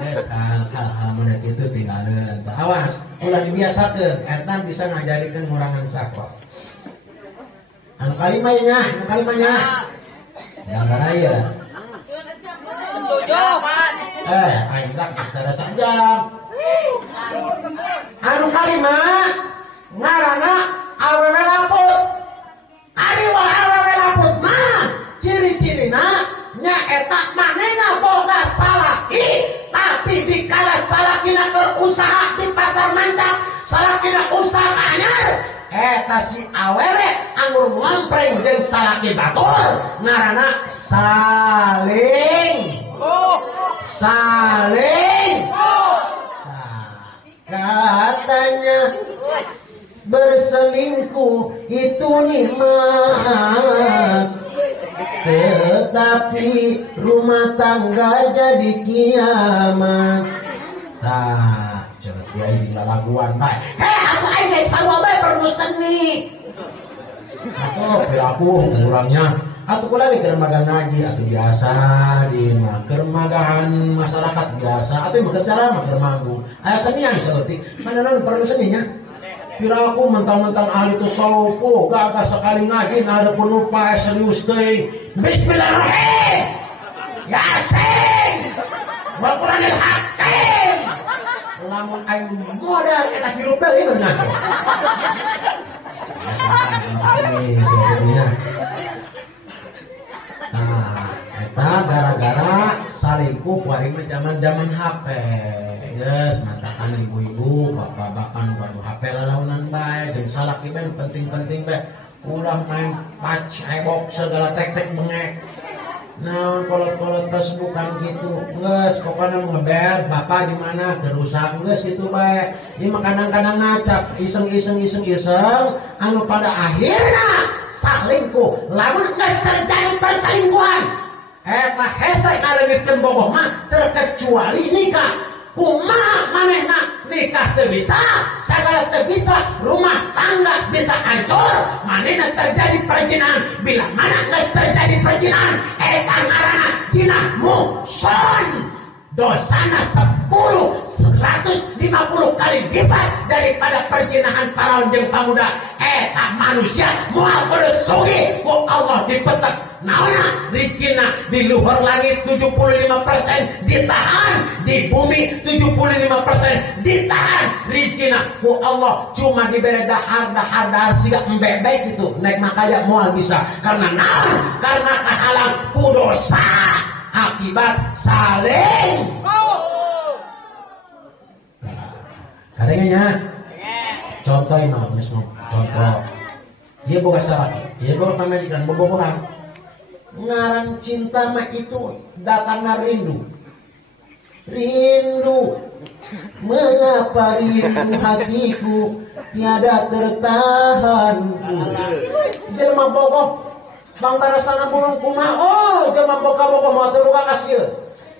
hal-hal mana itu tinggal awas ulah dibiasakeun eta bisa ngajarikeun ngurangan sakwa anu kalimanya yang raya. Aing dak secara saja. Anu kalimat ngaranna awewe laput. Ari wal awewe laput mah ciri-cirina nya eta manehna boga salaki tapi dikala salakina berusaha di pasar manca kena usaha anyar. Eta si awewe anggur ngompreng jeung salaki batur ngaranna saling. Katanya berselingkuh itu nikmat, tetapi rumah tangga jadi kiamat. Nah, jangan dia ini laguan baik. Aku ini sarwa baik perlu seni. Aku kurangnya. Atau kula di kermagan ngaji atau biasa di kermagan masyarakat biasa atau bekerja lama kermanggung. Ayah seni yang seperti mana perlu seninya. Kira aku mentang-mentang ahli itu sopo gak sekali ngaji ada penuh pae serius teh. Bismillahirrahmanirrahim. Yasin. Wal Qur'anil Hakim. Lamun aing modal eta hirup deui beunang. Nah, eta gara-gara salingkuh kuring zaman-zaman HP. Yes, matakan ibu-ibu, bapak-bapak baru HP lalaunan bae, jeung salaki bae penting-penting bae. Ulah main pacebok segala tek-tek bengek. Nah, kolot-kolot Facebook kan gitu. Geus pokoknya ngeber bapak di mana kerusak geus gitu bae. Ieu mah kadang-kadang ngacak, iseng anu pada akhirna salingkuh. Lamun geus terjadi perselingkuhan, eta hese ngaleungitkeun boboh mah terkecuali nikah. Kumaha manehna nikah teu bisa, sagala teu bisa, rumah tangga bisa hancur, manehna terjadi perjinahan. Bila mana geus terjadi perjinahan, eta ngaranna jinah muhson. Dosana 150 kali lipat daripada perjinahan paraon jeung pamuda. Eta manusia moal kudu sugih ku Allah dipetek. Naonna rizkina di luhur langit 75% ditahan, di bumi 75% ditahan. Rizkina ku Allah cuma diberi dahar siga embebek itu naik makaya moal bisa. Karena naon? Karena kahalang ku dosa akibat saling. Kadangnya contoh ini contoh. Dia boga syarat, dia boga pamajikan, boga ngaran cinta mah itu datangnya rindu. Mengapa rindu hatiku tiada tertahan. Jelema bogoh bang barasana bulung kumaha. Oh jelema boga-boga mau teruga kasieun.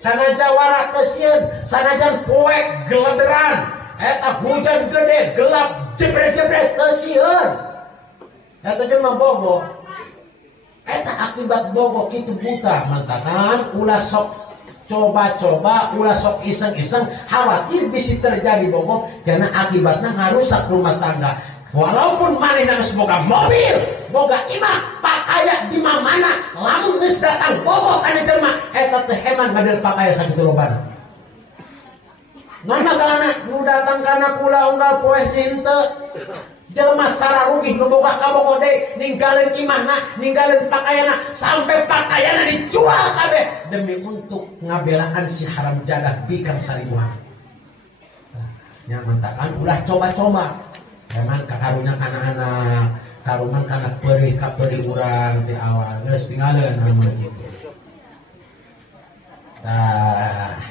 Kana jawara kasieun sanajan poek gelederan. Eta hujan gede gelap jebret-jebret kasieun. Eta jelema bogoh. Eta akibat bogoh itu buta mantakan ulah sok coba-coba ulah sok iseng-iseng khawatir bisa terjadi bogoh karena akibatnya ngarusak rumah tangga. Walaupun manehna geus boga mobil, boga imah, pakaya di mana lamun geus datang bogoh kana jelema eta teh heman ngader pakaya sakitu lobana. Nah masalahna nu datang kana kula unggal poe cinta jelema sararugih nu boga kabogoh deui ninggalin imahna, ninggalin pakaianna sampai pakaianna dijual kabeh demi untuk ngabelaan si haram jadah bikang saribuhan. Nya mantakan ulah coba-coba. Emang kakarunya anak-anak, karuman kana perih urang di awal geus tinggalin anu kitu.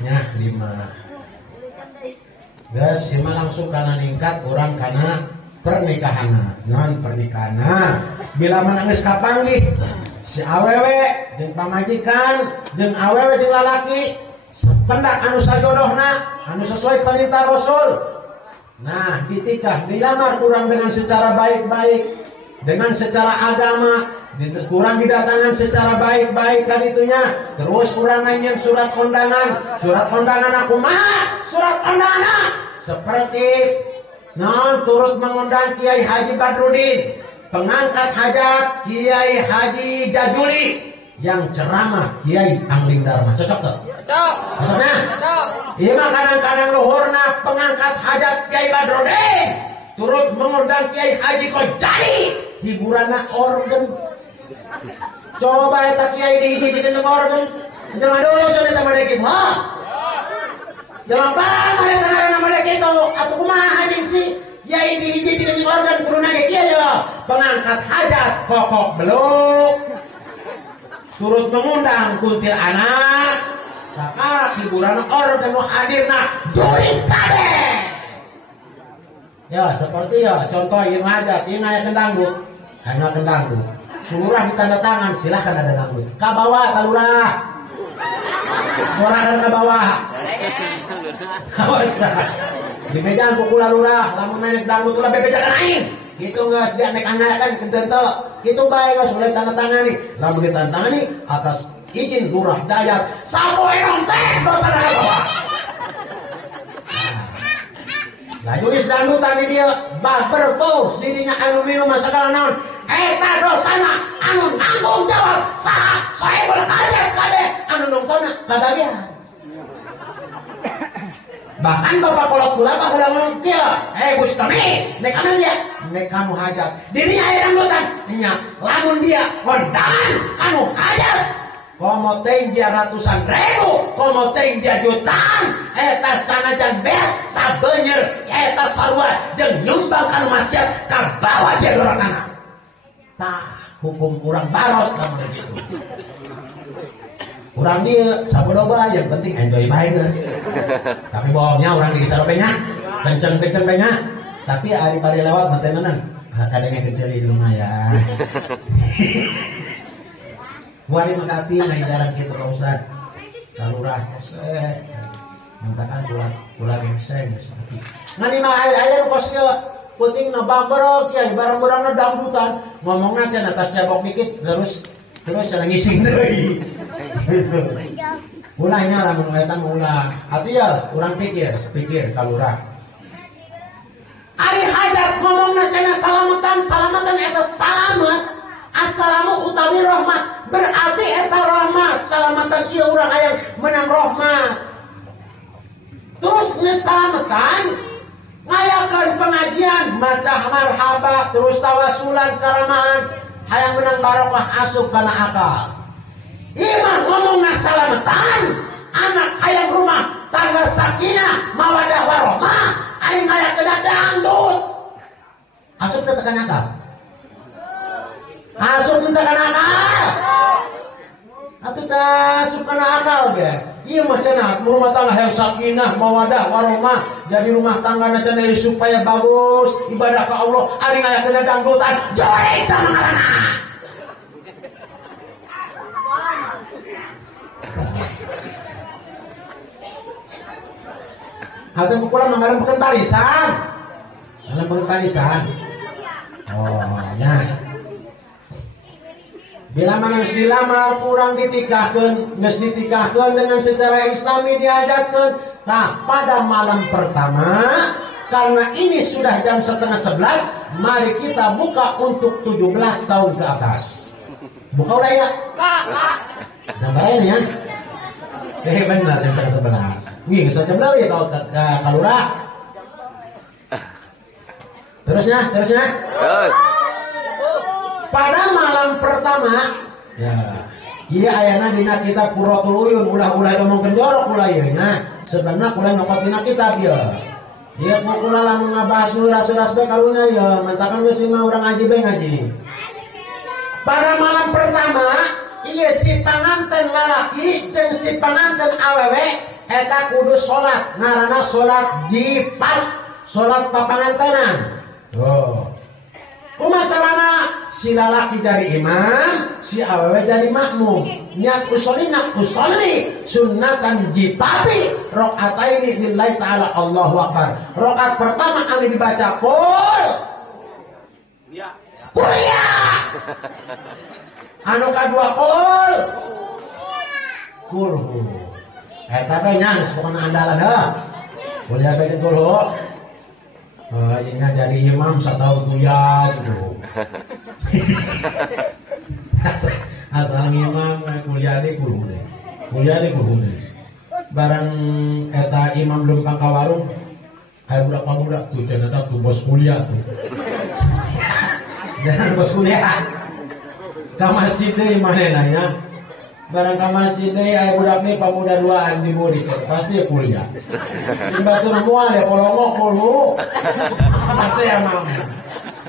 Nya 5. Geus lima langsung kana ningkat urang kana pernikahanna. Non pernikahanna bila menangis kapanggih si awewe jeung pamajikan jeung awewe jeung lalaki sependak anu sajodohna anu sesuai perintah Rasul. Nah, ditikah, dilamar kurang dengan secara baik-baik, dengan secara agama, kurang didatangan secara baik-baik kan itunya. Terus kurang nanyain surat kondangan aku mah, surat kondangan seperti turut mengundang Kiai Haji Badrudin, pengangkat hajat Kiai Haji Jajuli, yang ceramah Kiai Angling Dharma. Cocok tak? Cocoknya? Iya mah kadang-kadang luhurna pengangkat hajat Kiai Badrudin turut mengundang Kiai Haji Kojari, hiburanna organ. Coba eta Kiai diijiikeun dengan organ. Jelema dulu sudah sama dikit mah. Jelema barang mah eta nama dikit atuh kumaha anjing sih? Yai di organ kuruna ge kieu ya. Pengangkat hajat kokok beluk. Turut mengundang kuntil anak. Kakak hiburan organ nu hadirna juring kabeh. Ya seperti ya contoh ieu hajat, ieu aya kendangdut. Hanya kendangdut. Lurah ditanda tangan silahkan ada dangdut. Ka bawah ka lurah. Orang ka bawah. Awas. Di meja ku kula lurah, lamun main dangdut ulah bebejakan aing. Gitu geus dia nek angayakan kenteun teu. Kitu bae geus mulai tanda tangani. Lamun ditanda tangani atas izin lurah Dayat, sapoe teh dosa ka bawah. Laju geus dangdutan di dieu, baber tuh dirinya anu minum masakala naon. Eta dosana anu nanggung jawab saha saebul hajat kabeh anu nongtona kabagian. Bahkan bapak kolot kula baheula ngomong kieu, Bustami, nek anu dia, nek kamu hajat. Dirinya aya dangdutan, nya lamun dia kondangan anu hajat. Komo teh dia ratusan ribu, komo teh dia jutaan. Eta sanajan beas sabeunyer, eta sarua jeung nyumbang kana maksiat ka bawah dia doranana. Tah, hukum kurang baros kamu begitu. Kurang dia sabodoba yang penting enjoy baik guys. Tapi bohongnya orang di saropenya, kenceng-kenceng penya. Tapi hari-hari lewat nanti menang. Kadangnya kenceng di rumah ya. Wari makati ngajaran kita Pak Ustaz. Kalurah esek. Mintakan pulang esek. Ngani mah aya kos kieu. Puting na bamberok ya barang-barangna dangdutan. Ngomongna cenah atas cebok dikit terus cenah ngising deui. Ulahnya lamun eta ulah. Atuh ya urang pikir kalurah. Ari hajat ngomongna cenah salamatan eta salamet. Assalamu utawi rahmat. Berarti eta rahmat. Salamatan ieu urang hayang menang rahmat. Terus ngesalamatan ngayakan pengajian, maca marhaba, terus tawasulan karamahan, hayang menang barokah asup kana akal. Imah ngomong salamatan, anak hayang rumah tangga sakinah, mawadah warahmah, aing hayang kena dangdut. Asup teh tekan akal. Asup teh tekan akal. Atuh teh asup kana akal ge. Iya mah cenah rumah tangga yang sakinah, mawadah, warahmah, jadi rumah tangga cenah supaya bagus, ibadah ke Allah, ari aya kena dangdutan, joe teh mangarana. Hate pukulan manggaran bukan barisan. Dalam bukan barisan. Oh, ya. Bila mana dilamar kurang ditikahkan, geus ditikahkan dengan secara Islami diajarkan. Nah, pada malam pertama, karena ini sudah jam 10:30, mari kita buka untuk 17 tahun ke atas. Buka udah ya? Gambar ini ya? Benar jam 11. Wih, bisa jam berapa ya kalau kalurah? Terusnya. Pada malam pertama, ya, iya ayana dina kita puratul uyun ulah ngomongkeun jorok ulah ieu nya. Sebenarnya ulah ngokot dina kitab ya. Dia ulah lamun ngabahas nuras-nuras bae karunya ya, mantakan geus mah urang ngaji bae ngaji. Pada malam pertama, iya si panganten lalaki jeung si panganten awewe eta kudu salat, ngaranna salat jipat, salat papangantenan. Oh. Kumacarana si lalaki jadi imam, si awewe jadi makmum. Niat usolli sunnatan jipapi rakaataini lillahi ta'ala Allahu akbar. Rakaat pertama anu dibaca qul ya. Anu kadua qul eta teh nya pokona andalan dah. Kuliah bae qul ingat jadi imam satau kuliah gitu. Asal imam kuliah di kudu deh. Barang eta imam lempang ka warung, aya budak tuh cenah tuh bos kuliah tuh. Jangan bos kuliah. Ka masjid deui manehna nya. barang ka masjid deui aya budak nih pamuda duaan di murid pasti kuliah. Di batur moal ya kolongok kulo. Masih emang.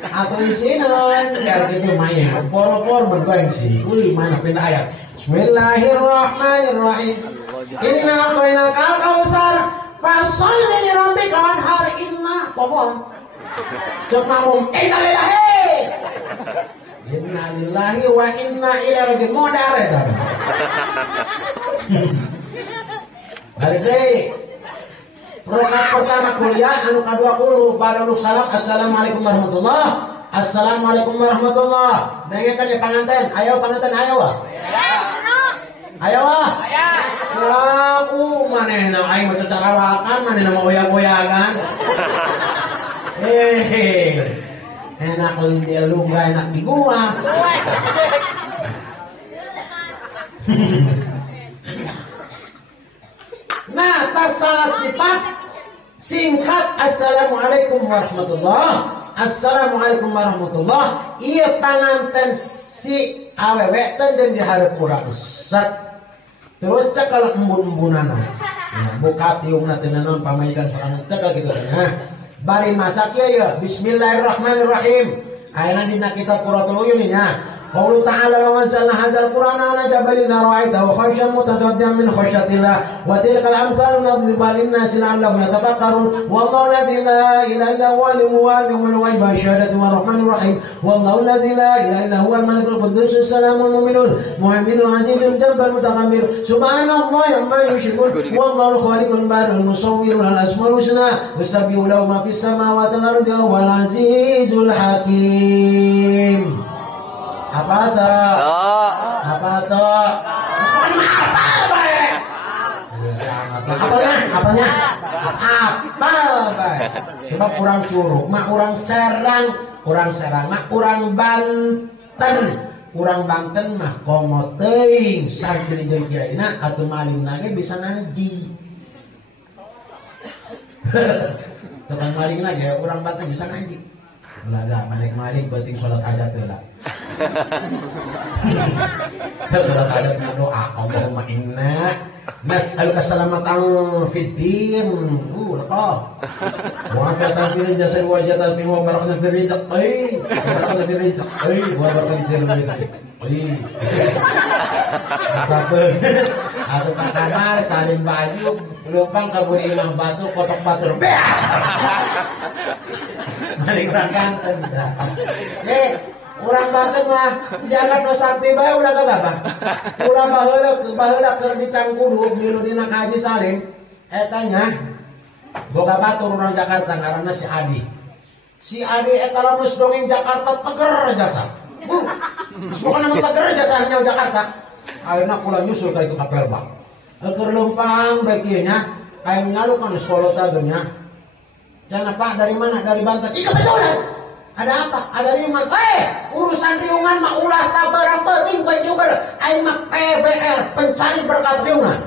Atau isinan biar gitu main. Por-por bergengsi. Uli mana pindah ayat. Bismillahirrahmanirrahim. Inna a'tainaka al-kautsar fasholli li rabbika wanhar inna pokok. Cek makmum inna lillahi. Inna lillahi wa inna ilaihi raji'un. Modar eta. Balik deui. Rakaat pertama kuliah anu ka-20 badaluk salam assalamualaikum warahmatullah. Assalamualaikum warahmatullah. Dengekeun ya panganten. Ayo panganten ayo wah. Ayo wah. Aku manehna aing mah carawakan manehna mah goyang-goyangan. Enak lu enggak enak di gua. Nah, tas salat cepat singkat assalamualaikum warahmatullah. Assalamualaikum warahmatullah. Ieu panganten si awewe teh dan dihareup urang set. Terus cek kalau embun-embunana. Nah, buka tiungna teh naon pamajikan sorangan cek gitu nah. Bari maca kieu ya bismillahirrahmanirrahim. Ayeuna dina kitab Qurratul Uyun nya. Qaulu ta'ala wa anzalna hadzal qur'ana ala jabalin ra'aitahu khashyam mutasaddian min khasyatillah wa tilkal amsalu nadribuha lin-nasi la'allahum yatafakkarun wallahu alladzi la ilaha illa huwa al-mu'min wa al-bashiratu war-rahmanur rahim wallahu alladzi la ilaha illa huwa al-malikul quddus as-salamul mu'minun mu'minul azizul jabbarul mutakabbir subhanallahi amma yushrikun wallahu al-khaliqul barul musawwirul asmaul husna yusabbihu lahu ma fis samawati wal ardi wal azizul hakim. Apa tuh? Apa tuh? Apanya? Apal bae. Coba kurang curug, mah kurang serang, mah kurang Banten. Kurang Banten mah komo teuing sareng jeung kiaina atuh malingna ge bisa ngaji. Tukang malingna ge urang Banten bisa ngaji. Belaga manik maling penting salat hajat teh lah. Salat hajat doa Allahumma inna nas'aluka salamatan fid din. Laqah. Wa afiatan fil jasad wa jatan fi wa barakatan fil rizqi. Barakatan fil rizqi wa barakatan fil rizqi. Sampai aku kamar salin baju lumpang kabur ilang batu kotok batur. Balik orang Banten. Orang Banten mah jangan no sakti bae udah kagak. Ulah baheula keur dicangkudu milu dina Haji Salim eta nya boga batur urang Jakarta ngaranna si Adi. Si Adi eta lamun dongeng Jakarta teger jasa. Bukan nama teger jasa nya Jakarta. Ayeuna kula nyusul ka itu kapel bang. Keur leumpang bae kieu nya aya ngalu kan sekolah tagenya. Jangan Pak, dari mana? Dari Banten. Ih, kebetulan. Ada apa? Ada riungan. Urusan riungan mah ulah tabarang penting bae juga. Aing mah PBR, pencari berkat riungan.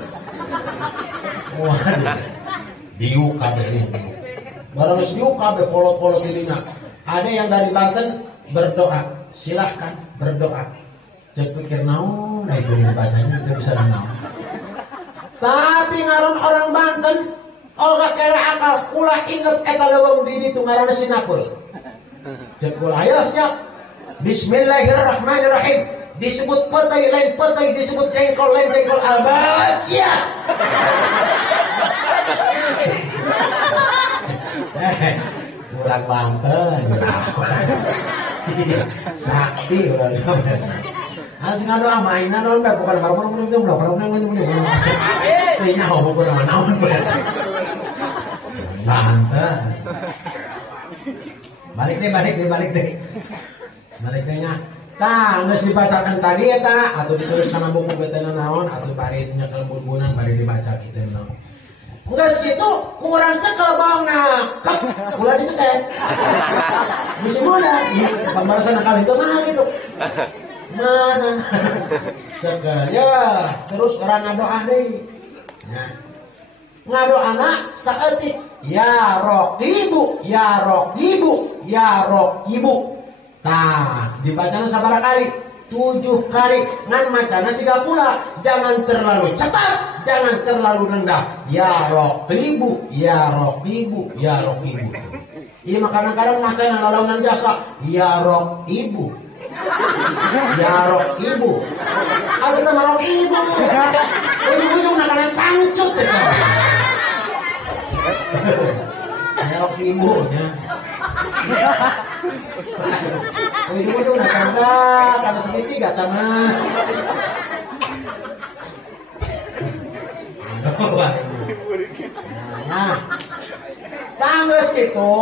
Waduh. Diuk kabeh ini. Barang geus diuk kabeh polo-polo tilina. Ada yang dari Banten berdoa. Silahkan berdoa. Cek pikir naon, itu dibacanya itu bisa naon. Tapi ngaron orang Banten Olga kere akal, kula inget eta leuweung di ditu ngaranna Sinapul. Cek kula ayo siap. Bismillahirrahmanirrahim. Disebut petai lain petai, disebut jengkol lain jengkol Albasia. Kurang Banten. Sakti urang. Harus ngadoa mainan naon bae bukan baru-baru Teh nyaho bukan naon bae. Banten. Balik deh. Balik nya. Tah, geus dibacakan tadi eta atuh ditulis kana buku betena naon atuh bari nyekel bunbunan bari dibaca kitu naon. Geus kitu kurang cekel baongna. Ulah dicek. Bisa mudah. Pembalasan kali itu mah gitu. Mana? Cekel ya, terus orang ngadoa deui. Nah. Ngadoana saeutik ya Raqibu, ya Raqibu, ya Raqibu. Tah, dibacana sabaraha kali? 7 kali ngan macana siga pula, jangan terlalu cepat, jangan terlalu rendah. Ya Raqibu, ya Raqibu, ya Raqibu. Iya makanan kadang macana lalaunan jasa, ya Raqibu, ya Raqibu. Aku nama Raqibu. Ujung-ujung nakanan cangcut ya. Ya Raqibu ya. Ujung-ujung nak karena segitiga tanah. Nah, tangges itu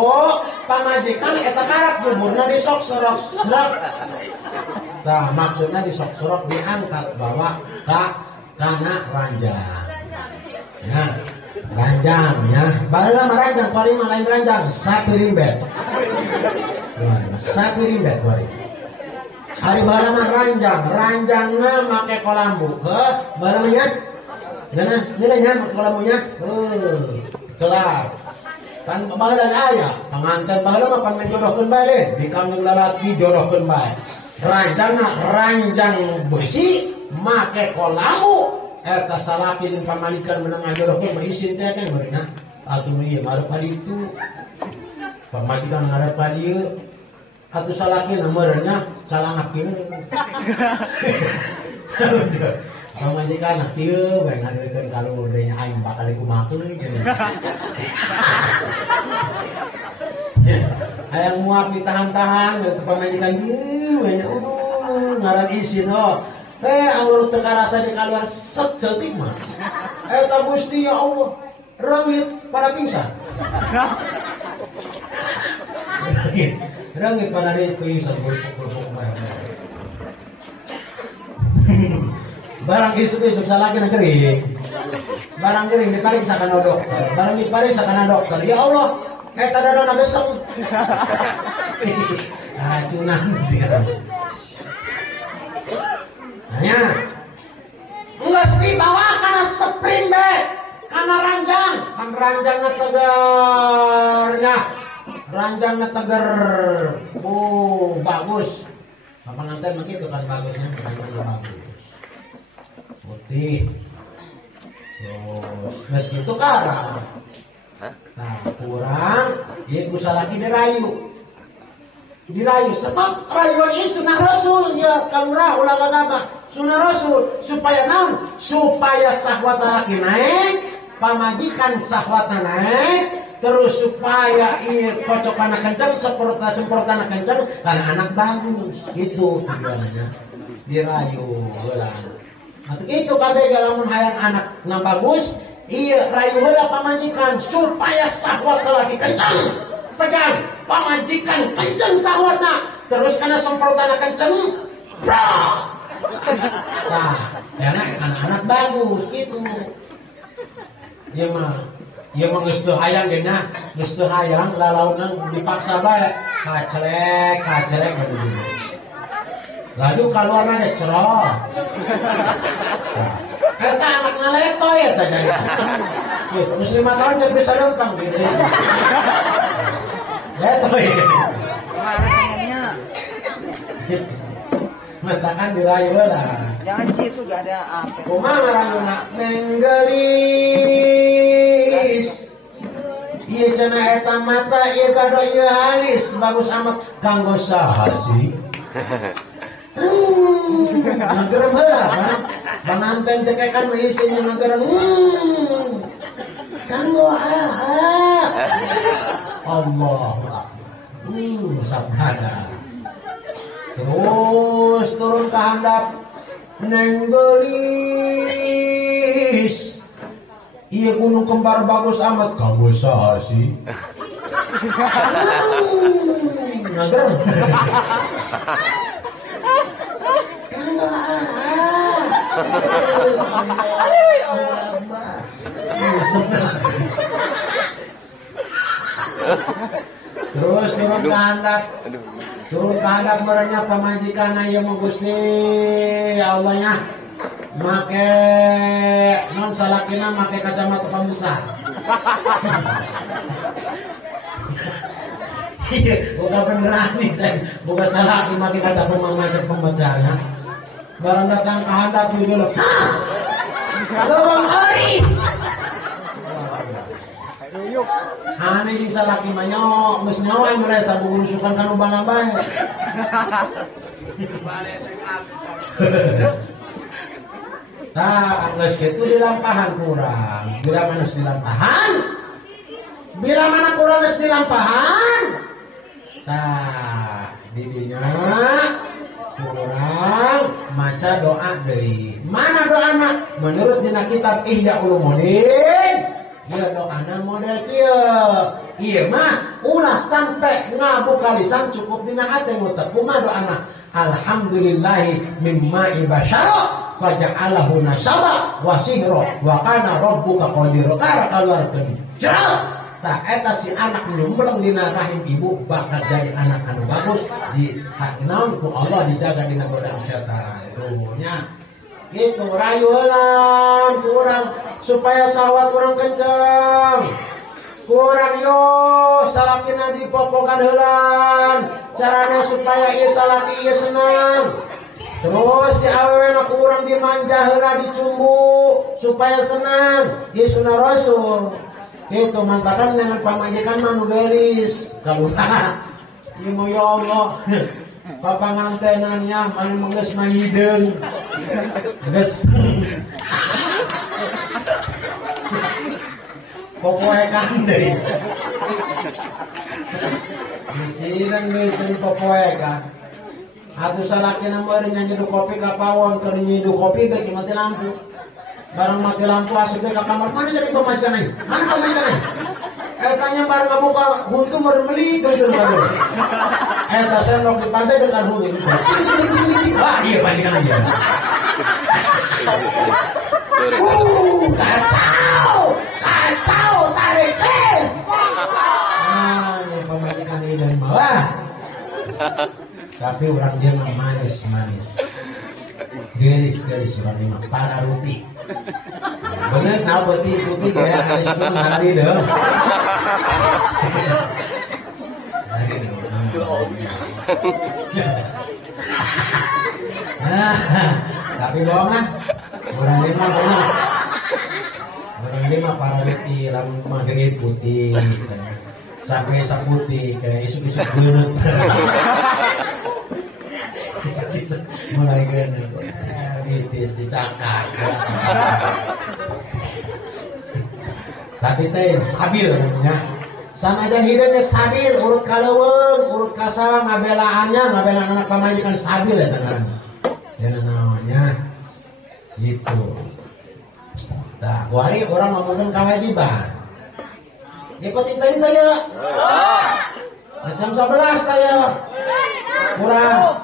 pamajikan eta karak buburna disok sorok. Nah, maksudnya disok sorok diangkat bawa kana ranjang. Ya, ranjang ya. Baheula mah ranjang, paling mah lain ranjang, sapiring bed. Sapiring bed bari. Hari baheula mah ranjangna make kolambu. Heuh, baheula nya. Nya kolambunya. Kelap. Kan baheula aya, panganten baheula mah pan menjodohkeun bae, di kampung lalaki jodohkeun bae. Ranjangna ranjang besi make kolambu. Eta salaki jeung pamajikan menang ngajodohkeun isin teh kan beurna. Atuh ieu marep hadi itu. Pamajikan ngarep hadi ieu. Atuh salaki nomornya calangakeun. Pamajikan kieu bae ngadeukeun kalung deui aing bakal kumakeun. Hayang muak ditahan-tahan pamajikan kieu banyak ngaran isin Allah teu karasa di kaluar set cetik mah. Eta Gusti ya Allah, reungit pada pingsan. Reungit pada pingsan pulpuk bae. Barang isuk-isuk salaki na kering. Barang kering dipariksa kana dokter. Barang dipariksa kana dokter. Ya Allah, eta dadana beseng. Acunan sih kan. Hanya geus dibawa kana spring bed, kana ranjang, kan ranjangna tegernya. Ranjangna teger. Bagus. Papanganten mah kitu kan bagusnya, ranjangna bagus. Putih. Terus itu karang. Nah, kurang ieu salaki dirayu sebab rayuan ini sunnah Rasul ya kamera ulah agama sunnah Rasul supaya naon supaya syahwat laki naik pamajikan syahwatna naik terus supaya ieu kocokana kencang semprotana kencang karena anak bagus itu tujuannya dirayu heula. Atuh kitu kabeh lamun hayang anak na bagus ieu rayu heula pamajikan supaya syahwat laki kencang tegang pamajikan kenceng sahwatna terus kana semprotana kenceng bra. Nah, karena anak-anak bagus gitu. Ieu mah geus teu hayang ge nya, geus teu hayang lalauna dipaksa bae kacelek gitu. Lalu kaluarna ge cerah. Eta anak ngaletoy eta jadi. Muslim tahun cek bisa lempang gitu. Letoy. Mentakan dirayu lah. Jangan di situ gak ada apa. Kumaha ngaranna nenggelis. Ieu cenah eta mata ieu kado ieu alis bagus amat kanggo saha sih? Ngagerem heula kan. Banganten cekekan we isin ngagerem. Kanggo Allahu Akbar. Sabda. Terus turun ke handap nenggelis. Iya gunung kembar bagus amat kamu saha sih? Ngagerem. Terus turun ke handap merenya pamajikan aya mah Gusti Allahnya make non salakina make kacamata pembesar. Bukan beneran nih saya, bukan salaki make kacamata pembesarnya. Barang datang ke handap dulu. Hah? Lawang hari. Aneh di salaki manyok, mes nyawa yang merasa mengurusukan kanu balambay. Nah, nges itu dilampahan kurang. Bila mana dilampahan? Bila mana kurang nges dilampahan? Nah, didinya kurang maca doa deui. Mana doana? Menurut dina kitab Ihya Ulumuddin, ieu doana model kieu. Ieu mah ulah sampai ngabuka lisan cukup dina hate ngutek. Kumaha doana? Alhamdulillahi mimma ibasyara faja'alahu nasaba wa sihra wa kana rabbuka qadira. Kara kaluarkeun. Jauh. Tak eta si anak nyumbreng dina rahim ibu bakal jadi anak anu bagus di haknaun ku Allah dijaga dina godaan setan. Tuh nya. Gitu rayulan kurang supaya sawat kurang kenceng. Kurang yo salakina dipopokan heulan. Carana supaya ieu salaki ieu senang. Terus si awewena kurang dimanja heula dicumbu supaya senang. Ieu sunah Rasul. Itu mantakan dengan pamajikan manu gelis kalau ieu mah ya Allah. Papangantenannya manu menggeus mahideung. Geus. Popoekan deui. Sirang geuseun popoekan. Atuh salakina meureun nyeduh kopi ka pawon keur nyeduh kopi ge mati lampu. Barang mati lampu asik ke kamar. Mana jadi pemajangan? Mana pemajangan? Tanya barang ngabuka huntu meuli geus baru. Eta sendok di pantai dengan huntu. Wah, iya panjangan aja. Kacau, tarik ses. Ini pemajangan ini dan bawah. Tapi orang dia mah manis. Gelis orang dia mah para ruti. Bener tahu putih kayak alis pun hari deh. Tapi bohong kan? Orang ini mah benar. Orang ini mah para ruti, rambut mah gede putih, sampai saputih kayak isu-isu geuneuh. Mulai geuneuh. Titis dicakar. Tapi teh sabil nya. Sanajan hideung sabil urut kaleuweung, urut kasawang ngabelaannya, ngabela anak pamajikan sabil eta ngaranna. Ya namanya gitu. Tah, wari orang ngomongin kewajiban. Ya penting teh ya. Jam 11 teh. Kurang.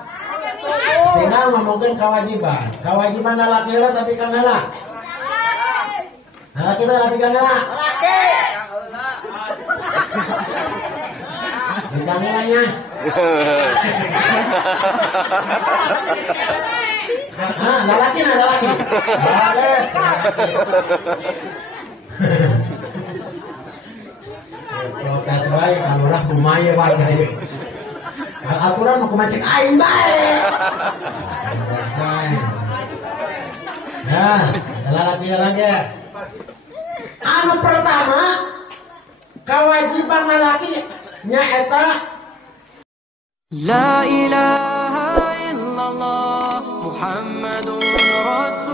Tinggal ngomongin kewajiban. Kewajiban laki lah tapi kan lah. Laki lah tapi kan lah. Bintangnya. Laki. Bagus. Protes wae kalau lah kumaya wae. Aturan mau kumacik aing bae. Nah, laki lagi. Anu pertama, kewajiban laki nyaeta La ilaha illallah Muhammadun Rasul